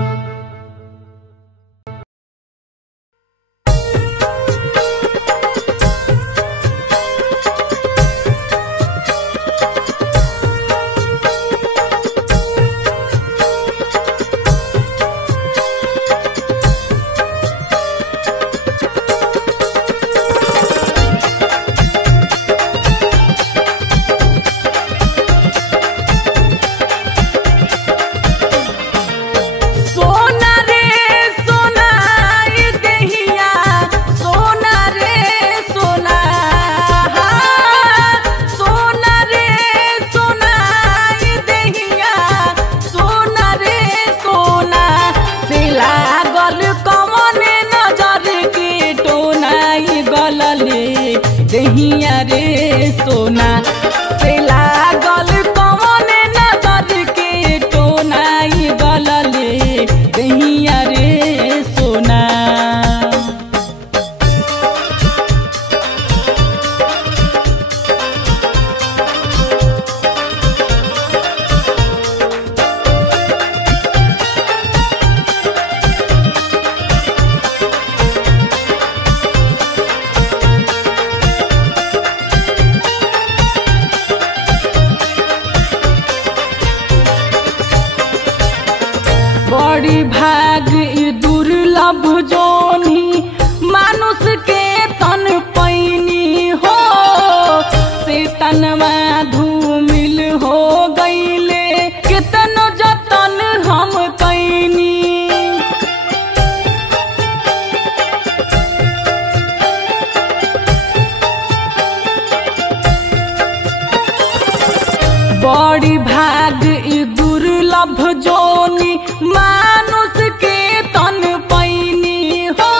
बड़ी भाग ई दुर्लभ जोनी मानुष के तन पैनी हो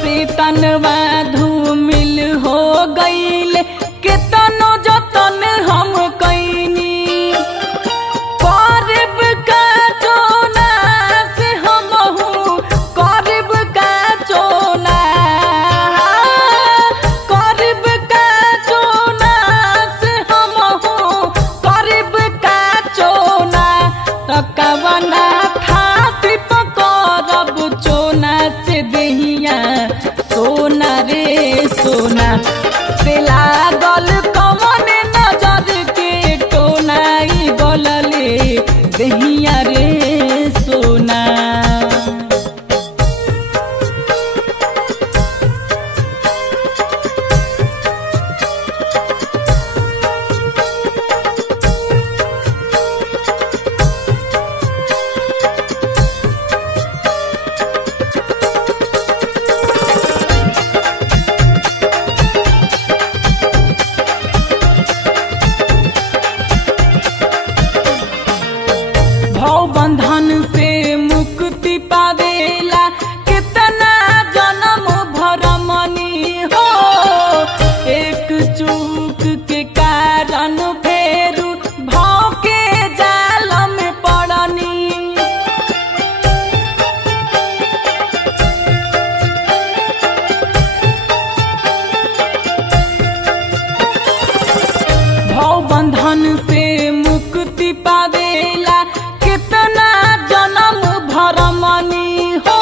से तनवा धूमिल हो गईल के तनो जतन हम कैनी करब का चोना से हमहू करब का चोना करब का चोना से हमहू करब का चोना तकवना खातिर पकड़ब चोना से देहिया सोना रे सोना से लागल कमन नजर के टोनाई गलले देहिया रे सोना। भव बंधन से मुक्ति पावेला कितना जन्म भरमनी हो एक चूक के कारण फेरू भाव के जाल में पड़नी भव बंधन से मुक्ति पावेला कितना जन्म भरमनी हो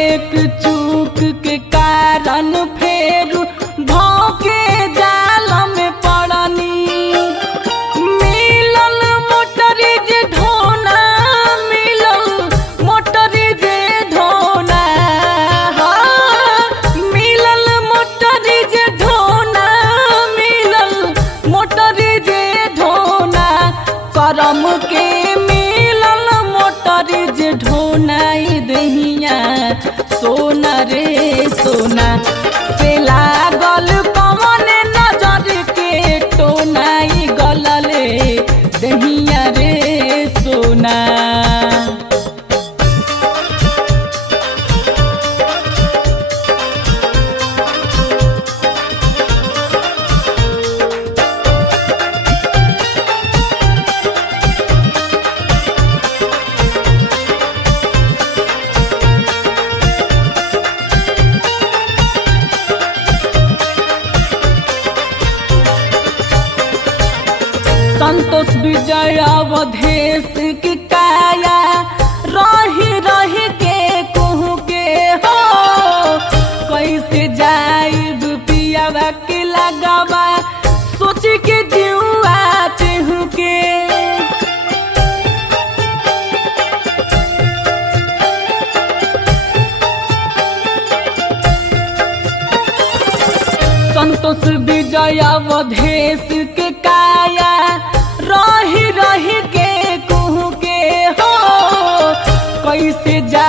एक चूक के कारण फेरू भाव के जाल में पड़नी मिलल मोटरी जे ढोना मिलल मोटरी जे ढोना मिलल मोटरी जे ढोना मिलल मोटरी जे ढोना करम के मिलल मोटरी जे ढोनाई दहिया सोना रे सोना से लागल कमन नजर के टोनाई गलले दहिया रे सोना। संतोष विजय अवधेश की काया रही रही के कहूँ के हो कैसे जाइब पियावा के लगावा सोच के जीवा चहु के संतोष विजय अवधेश के काया रही रही के कहूँ के हो कैसे जा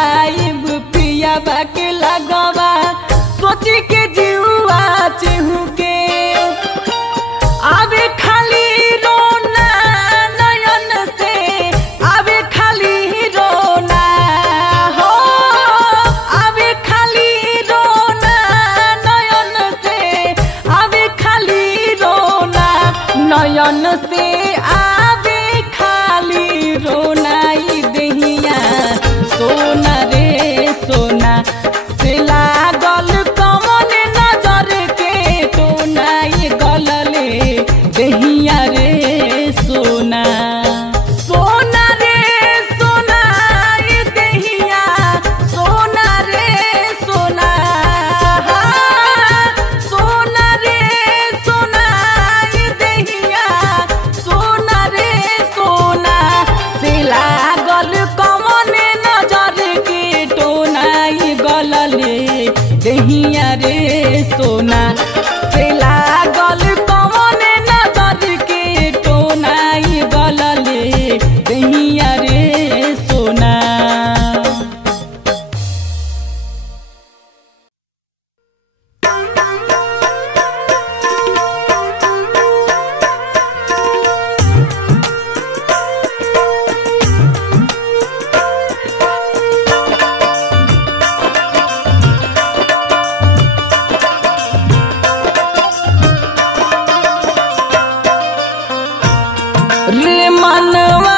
रे मनवा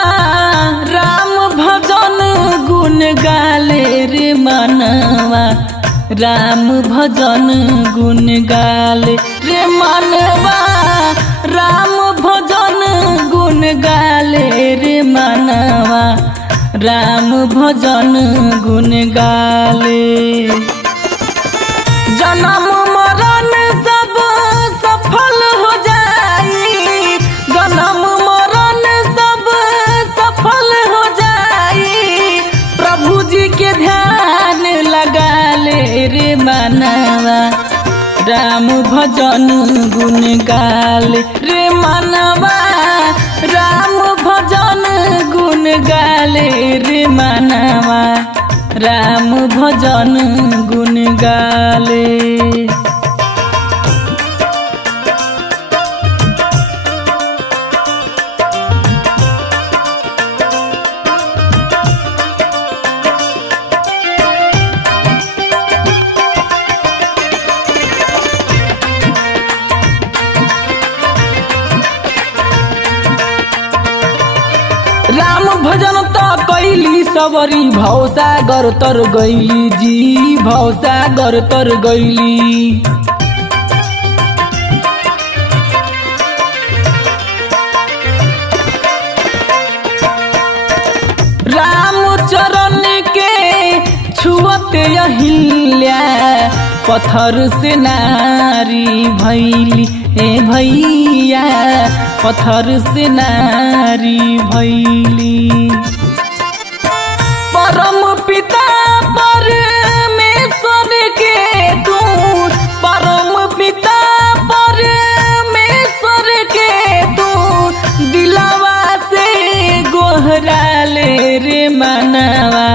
राम भजन गुण गाले रे मनवा राम भजन गुण गाले रे मनवा राम भजन गुण गाले रे मनवा राम भजन गुण गाले। जन्म मरण सब सफल हो जाई, जन्म मरण सब सफल हो जाई, प्रभु जी के ध्यान लगा ले रे मनवा राम भजन गुण गाले रे मनवा राम भजन गुण गाले रे मनवा राम भजन गुण गाले। राम भजन तो कैली सबरी भवसागर तर गैली जी भवसागर तर गैली। राम चरण के छुअत अहिल्या पत्थर से नारी भैली ए भैया पत्थर से नारी भैली। परम पिता परमेश्वर के तू परम पिता परमेश्वर के तू दिलवा से गोहरा ले रे मनवा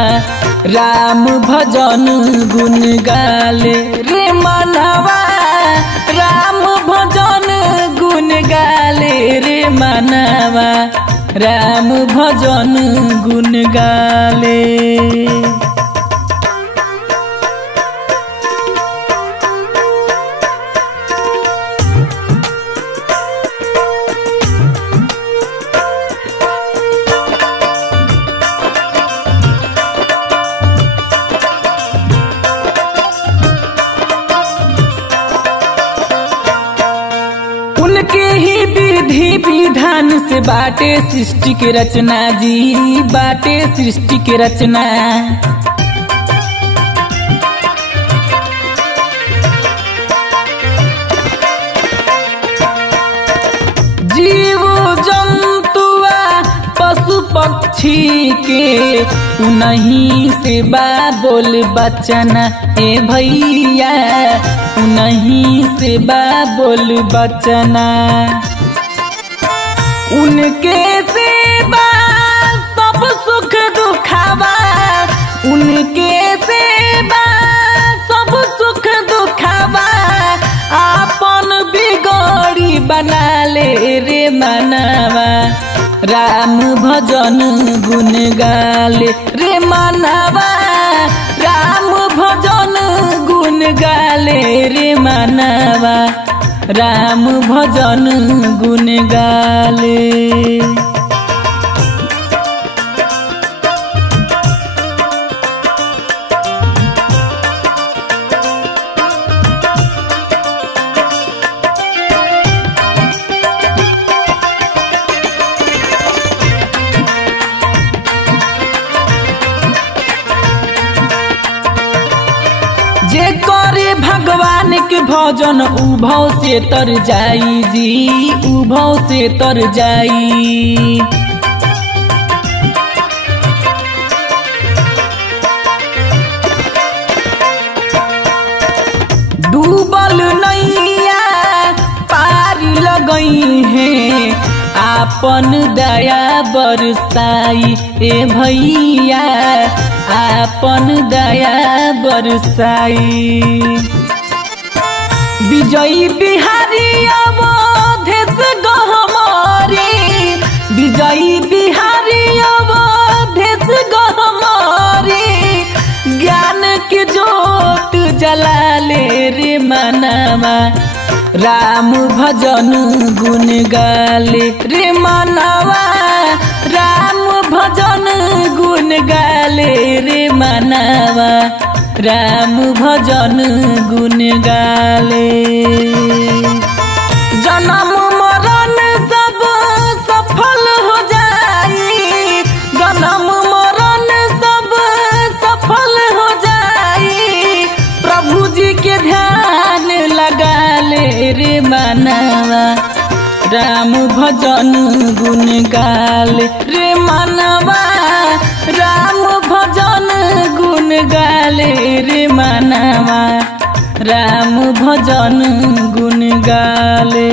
राम भजन गुण गाले रे मनवा राम भजन गुण गाले रे मनवा राम भजन गुण गाले। उनके ही विधि विधान से बाटे सृष्टि की रचना जी बाटे सृष्टि की रचना। जीव जंतुआ पशु पक्षी के उन्हीं से बोल बचना ए भैया उन्हीं से बोल बचना। उनके सेवा सब सुख दुखावा उनके सेवा सब सुख दुखावा आपन बिगड़ी बना ले रे मनवा राम भजन गुण गाले रे मनवा राम भजन गुण गाले रे मनवा राम भजन गुण गाले। जे करे भगवान के भजन उभव से तर जाई जी उभव से तर जाई। डूबल नैया पार लगई है आपन दया बरसाई ए भैया आपन दया बरसाई। विजयी बिहारी अवधेश गहमारी विजयी बिहारी अवधेश गहमारी ज्ञान की जोत जला ले रे मनवा राम भजन गुण गाले रे मनवा गुन गाले रे मानवा राम भजन गुन गाले। जन्म मरण सब सफल हो जाई, जन्म मरण सब सफल हो जाई, प्रभु जी के ध्यान लगा ले रे मानवा राम भजन गुन गाले रे मानवा राम भजन गुन गाले रे मानवा राम भजन गुन गाले।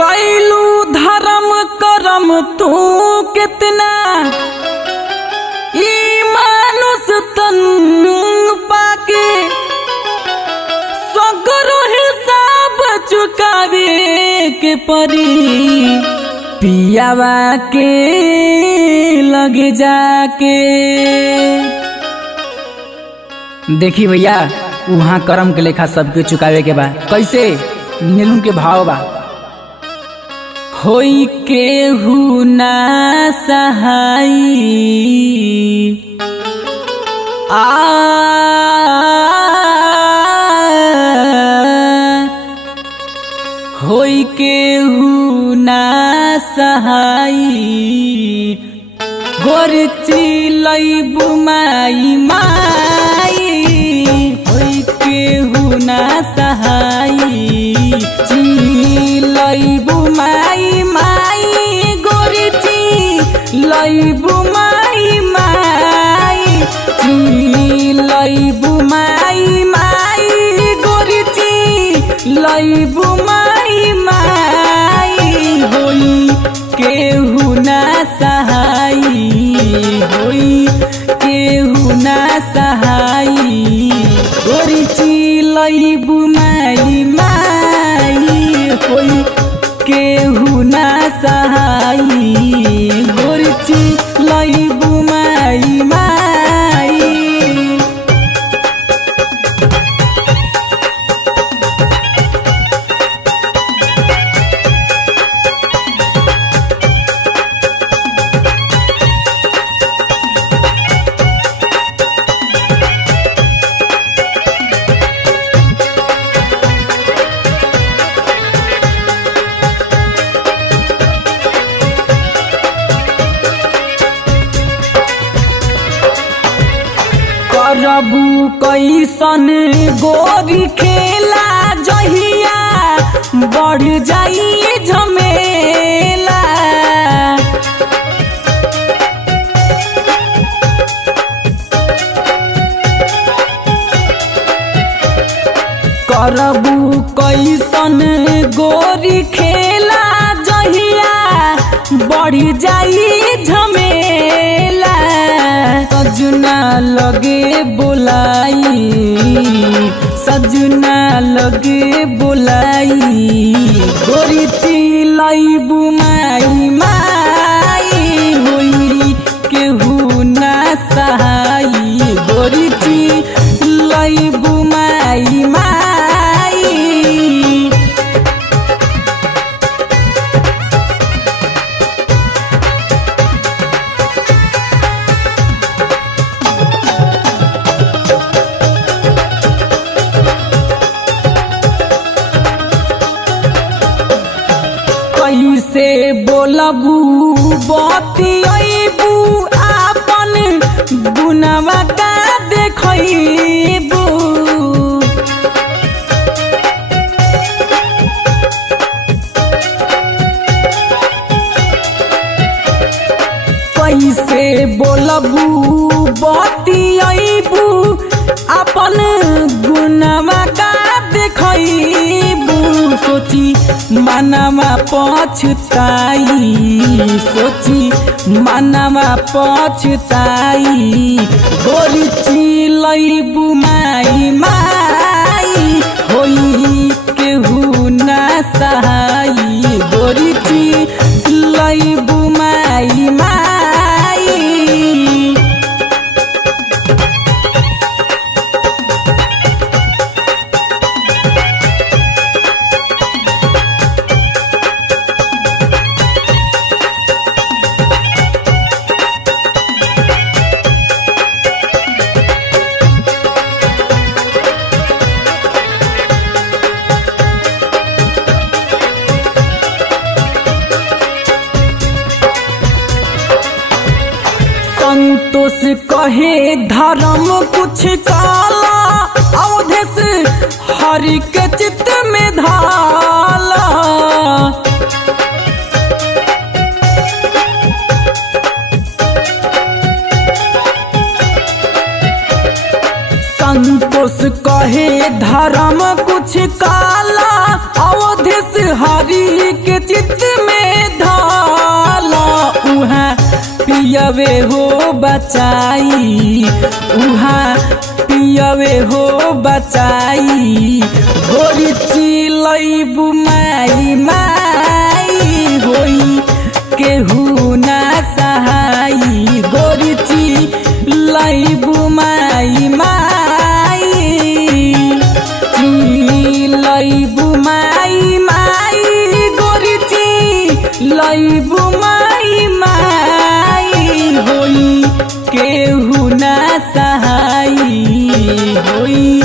कैलू धर्म करम तू कितना ई मानुष तन पाके सगरो हिसाब चुकावे के परी पियावा के लगे जाके। देखी भैया वहाँ कर्म के लेखा सबके चुकावे के बा। कैसे नीलू के भाव बा। होई केहू ना सहाई होई केहू ना सहाई गोरची लईबू माई माई होई केहू ना सहाई लईबू माई माई गोरची लईबू माई माई लईबू माई माई गोरची लईबू माई माई होई केहू ना सहाई होई केहू ना सहाई गोरची लईबू माई माई होई केहू ना सहाई गोरची लईबू माई माई। करबू कैसन गोरी खेला जहिया बढ़ जाई झमेला करबू कैसन गोरी खेला जहिया बढ़ जाई झमेला सजना लगे बोलाई सजना लगे बोलाई गोरची लईबू माई माई होई केहू ना सहाई गोरची लईबू माई माई। कैसे बोलबू बतियबू आपन गुनवा का देखबू कैसे बोलबू बतियबू आपन गुनवा का देखबू सोची मनवा पछताई सोची मनवा पछताई गोरची लईबू माई माई कुछ काला अवधेश हरि के चित्त में धाला। संतोष कहे धर्म कुछ काला अवधेश हरि के चित्त में धाला। उहाँ पियवे हो बचाई, उहाँ पियवे हो बचाई, गोरी चिलई बुमाई माई होई केहू ना सहाई, गोरी चिलई बुमाई माई, चिलई बुमाई माई, गोरी चिलई बुमाई माई होई केहू ना सहाई, होई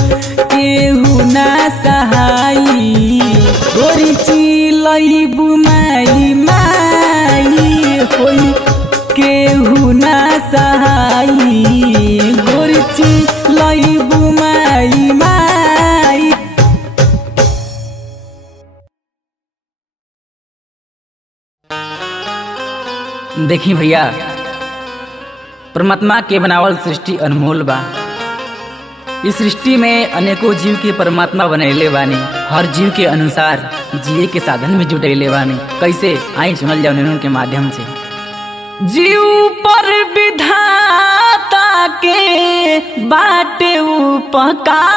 केहू ना सहाई, गोरी चिलई बुमाई माई होई केहू ना सहाई, गोरी चिलई बुमाई माई। देखी भैया, परमात्मा के बनावल सृष्टि अनमोल बा। इस सृष्टि में अनेकों जीव के परमात्मा बनैले बानी, हर जीव के अनुसार जिए के साधन में जुटैले बानी। कैसे आई सुनल जाओ निर्णय के माध्यम से। जीव पर विधाता के बाटे उपकार,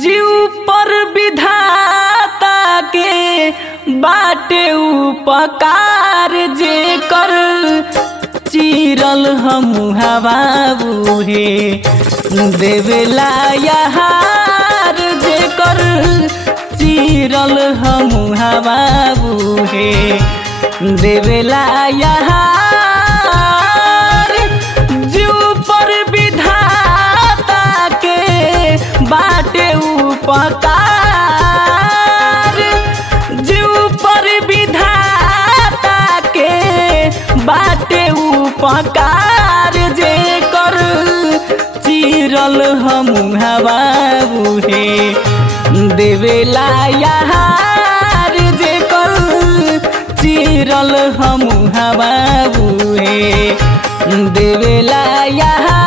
जीव पर विधाता के बाटे उपकार, जे कर चीरल हम हवाबू हे देवेला यार, जे कर चीरल हम हवाबू हे देवेला यार। जीव पर विधाता के बाटे उपकार, जीव पर विधाता के बाटे उपकार, जे कर चीरल हम हवाबू हे देवेला यार, जे कर चीरल हम हवाबू हे देवेला यार।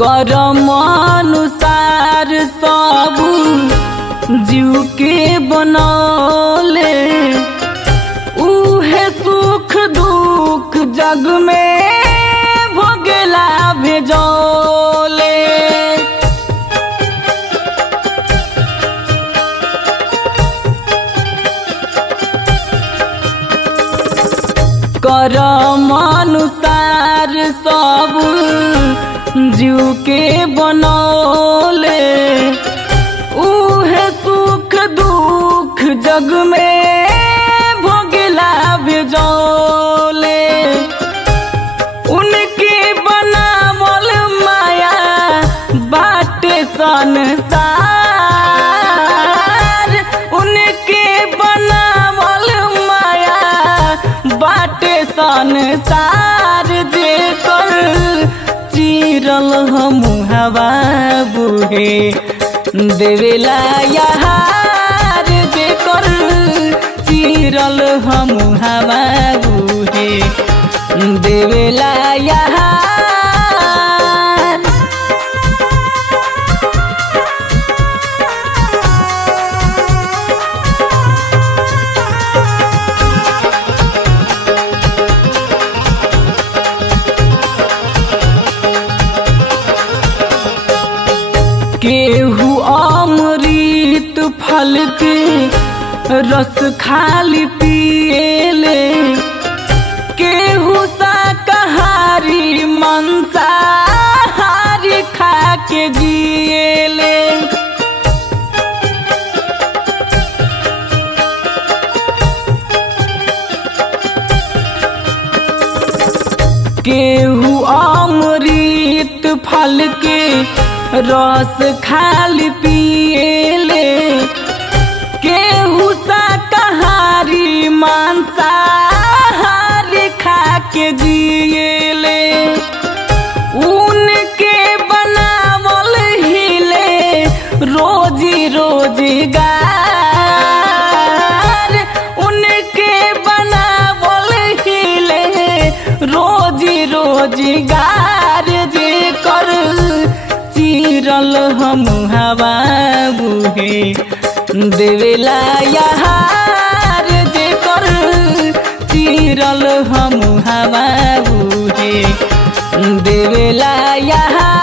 कर्म अनुसार सब जीव के बनौले, उहे सुख दुख जग में भोगेला भेजौले। कर्म अनुसार सब जीव के बनौले, उहे सुख दुख जग में भोगेला भेजौले। उनके बनावल माया बाटे संसार, उनके बनावल माया बाटे संसार, जे कर चीरल हम हवाबू हे देवेला यार, जे कर चीरल हम हवाबू हे देवेला यार। केहू अमृत फल के रस खाली पिएले, केहू शाकाहारी मांसाहारी खा के जिएले। केहू अमृत फल के रस खाली पिएले, केहू शाकाहारी मांसाहारी खा के जिएले। उनके बनावल हिले रोजी रोजगार, उनके बनावल हिले रोजी रोजगार। जे कर चिरल हम हवा बुहे देवेला यार, जे कर चिरल हम हवा बुहे देवेला यार।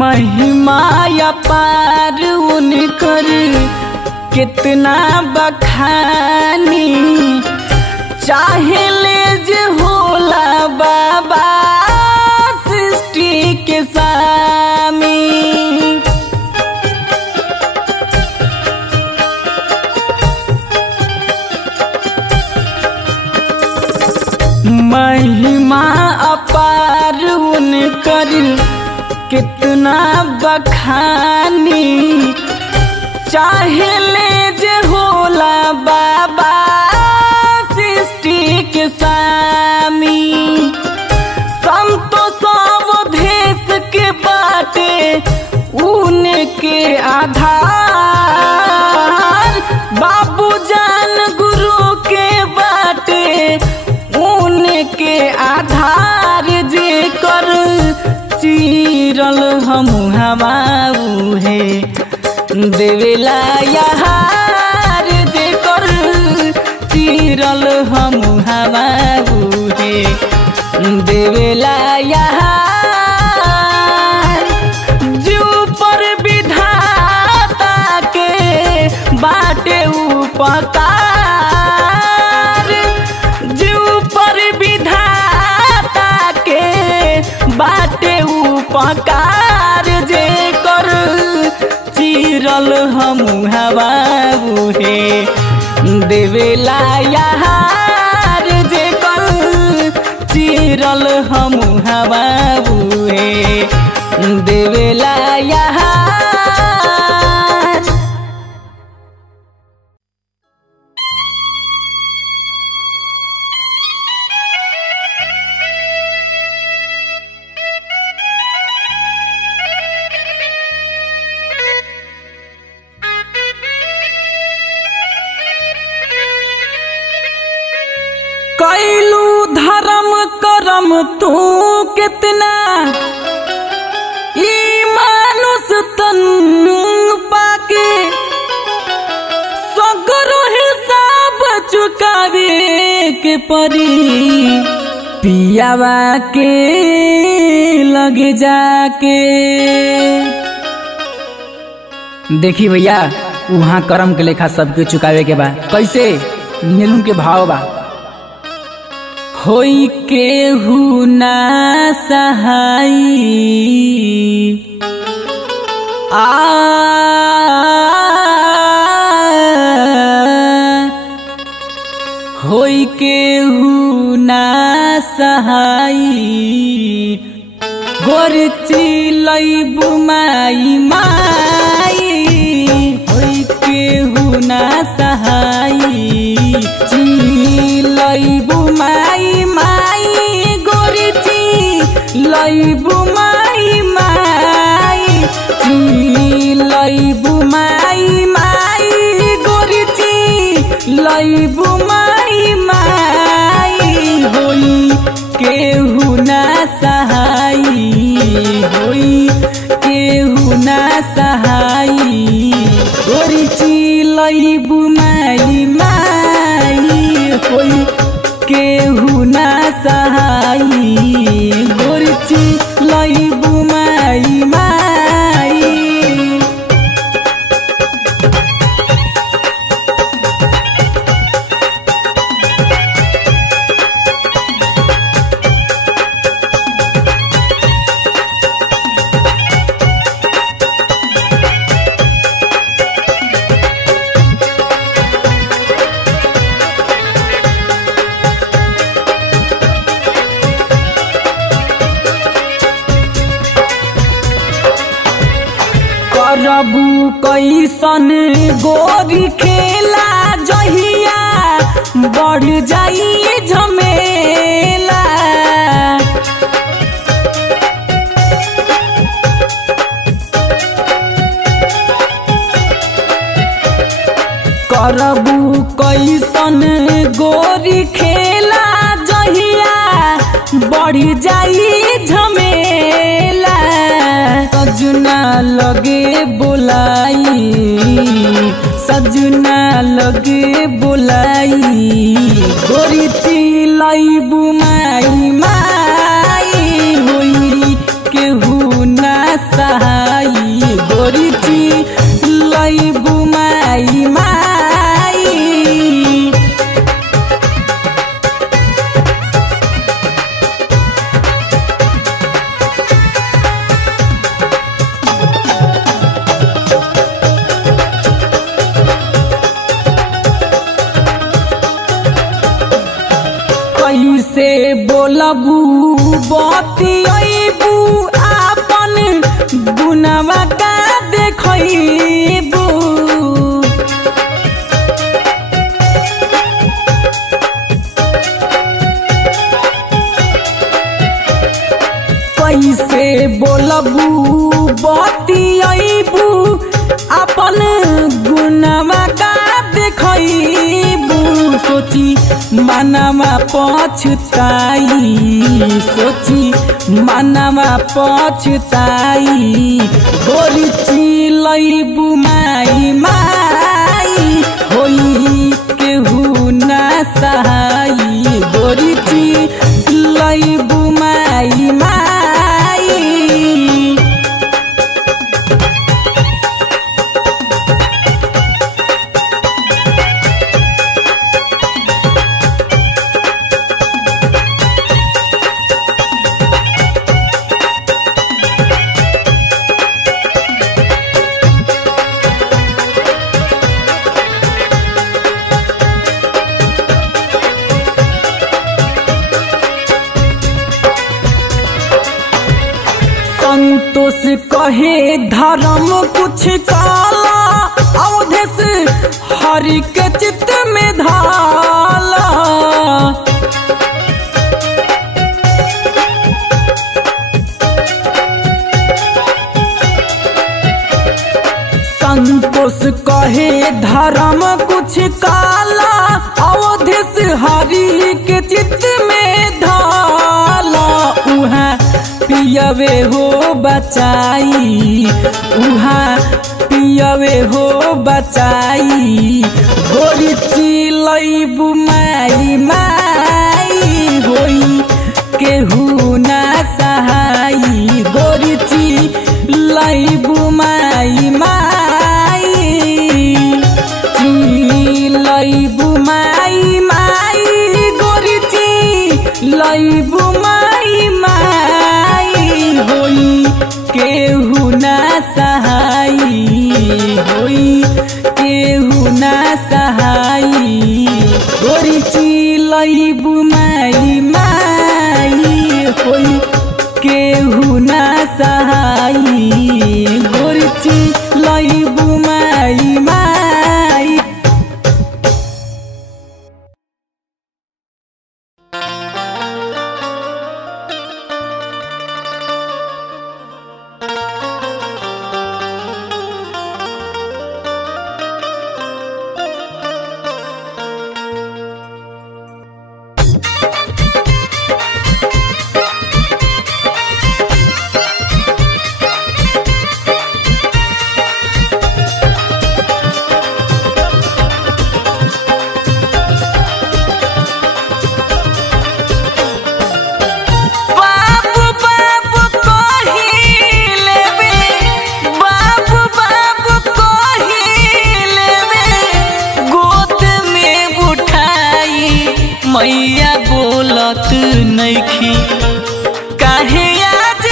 महिमा अपार उनकर कितना बखानी, चाहे ले जे होला बाबा सृष्टि के स्वामी। महिमा अपार उनकर कितना बखानी, चाहे ले जे होला बाबा सृष्टि के स्वामी। संतोष अवधेश के बाटे उनके आधार, बाबू जान गुरु के बाटे उनके आधार। जे कर चिरल हम हवा बुहे देवेला यार, जे कर चिरल हम हवा बुहे देवेला यार। जो पर विधाता के बाटे उपकार, जो पर विधाता के बाटे उपकार। जे कर चिरल हम हवा बुहे देवेला यार, जे कर चिरल हम हवा बुहे देवेला यार। कैलू धर्म करम तू कितना, ई मानुष तन पाके सगरो हिसाब चुकावे के परी। पियावा के लगे जाके देखी भैया, वहाँ कर्म के लेखा सबके चुकावे के बा। कैसे? नीलू के भाव बा। होई केहू ना सहाई होई केहू ना सहाई, गोर चिलैबु माई माई। होई केहू ना सहाई, चिलैबु माई माई, गोर चिलैबु माई माई। चिलैबु माई माई, गोर चिलैबु माई माई। होई केहू ना सहाई, होई केहू ना सहाई, गोर चिलैबु माई माई। होई केहू ना सहाई, गोर चिलैबु माई माई। करबू कैसन गोरी खेला जहिया बढ़ जाई झमेला। करबू कैसन गोरी खेला जहिया बढ़ जाई झमेला। सजना लगे बोलाई, सजना लगे बोलाई, गोरी चिलैबू माई माई होई केहू ना सहाई। गोरी चिलैबू माई माई। कैसे बोलबू बतियबू आपन गुनवा का देखबू। कैसे बोलबू बतियबू आपन गुनवा का देखबू। सोची मनवा पछताई, सोची मनवा पछताई, गोरी चिलैबू माई माई होई केहू ना सहाई। गोरी चिलैबू माई माई। संतोष कहे धर्म कुछ काला, अवधेश हरि के चित्त में धाला। संतोष कहे धर्म कुछ काला, अवधेश हरि के चित्त में धाला। उहाँ पियवे हो बचाई, उहाँ पियवे हो बचाई, गोरी चिलैबू माई माई होई केहू ना सहाई। गोरी चिलैबू माई माई, चिलैबू माई माई, गोरी चिलैबू माई माई होई केहू ना सहाई, होई केहू ना सहाई। गोरी चिलैबू माई माई होई केहू ना सहाई। गोरी चिलैबू माई माई। मैया बोलत नइखी काहे आज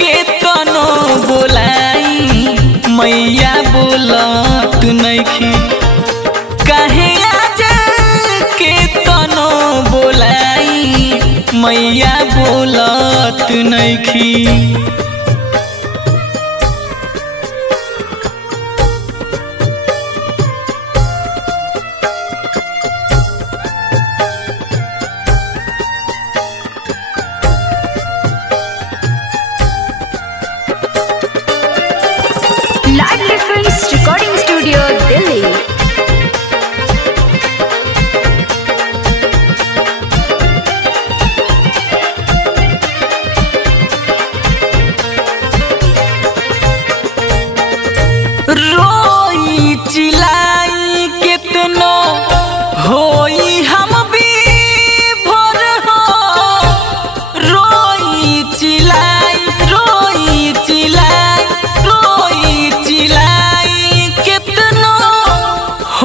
के तनो बोलाई। मैया बोलत नइखी काहे आज के तनो बोलाई। मैया बोलत नइखी।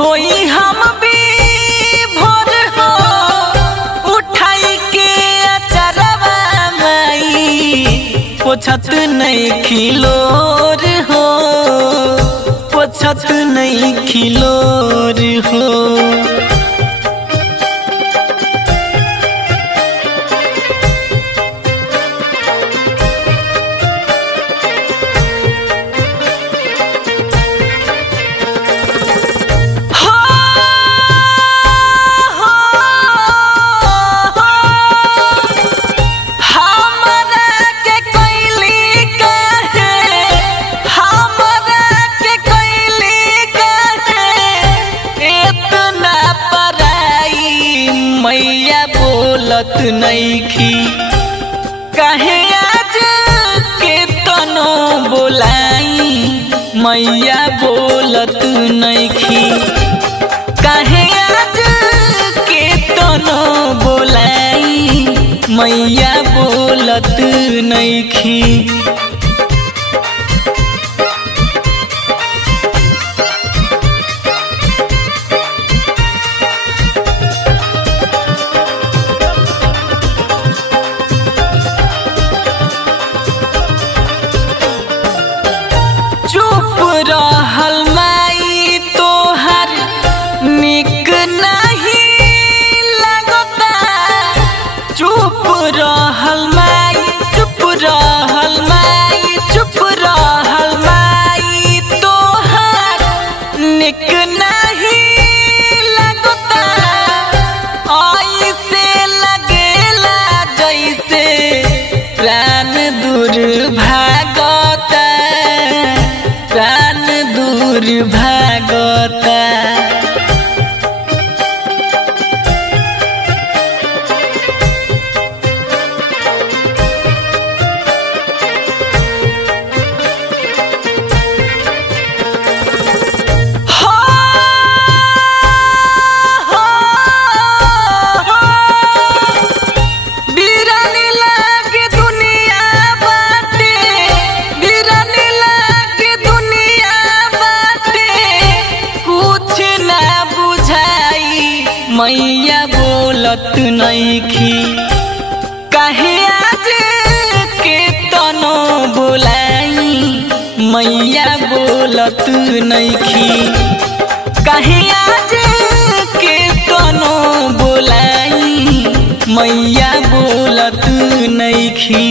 होई हम भी भोर हो उठाई के अचरवा माई पोछत नहीं खिलोर हो पोछत नहीं खिलोर हो मैया बोलत नइखी काहे आज के तनो बोलाई मैया बोलत नइखी काहे आज के तनो बोलाई मैया बोलत नइखी चुप रहल माई तोहर निक नहीं लगता चुप रहल माई चुप रहल माई चुप रहल माई तोहर निक नहीं लगता ऐसे लगेला जैसे प्राण दूर भागता प्राण दूर भागता मैया बोलत नइखी काहे आज के तनो बोलाई मैया बोलत नइखी काहे आज के तनो बोलाई मैया बोलत नइखी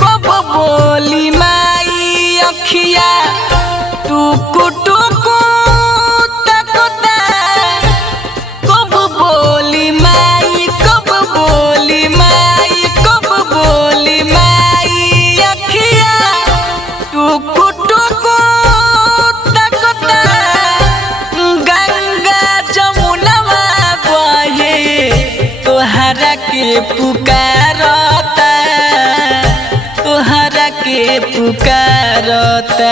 बोली माई अखिया टुकु टुकु तकता कब बोली माई कब बोली माई कब बोली माई अखिया टुकु टुकु तकता गंगा जमुनवा बहे तोहरा के पुकारता तोहरा के पुकारता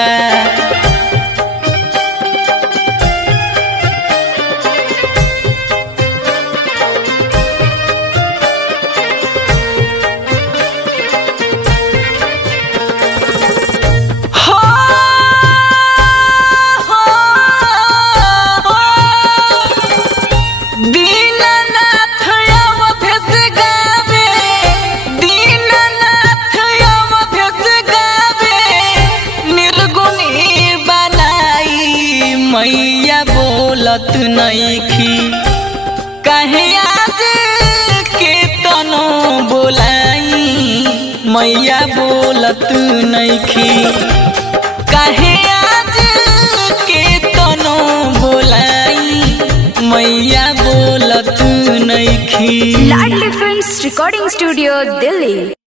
मैया बोलत नइखी काहे आज के तनो बोलाई मैया बोलत नइखी काहे आज के तनो बोलाई मैया बोलत नइखी। लाडली फिल्म्स रिकॉर्डिंग स्टूडियो दिल्ली।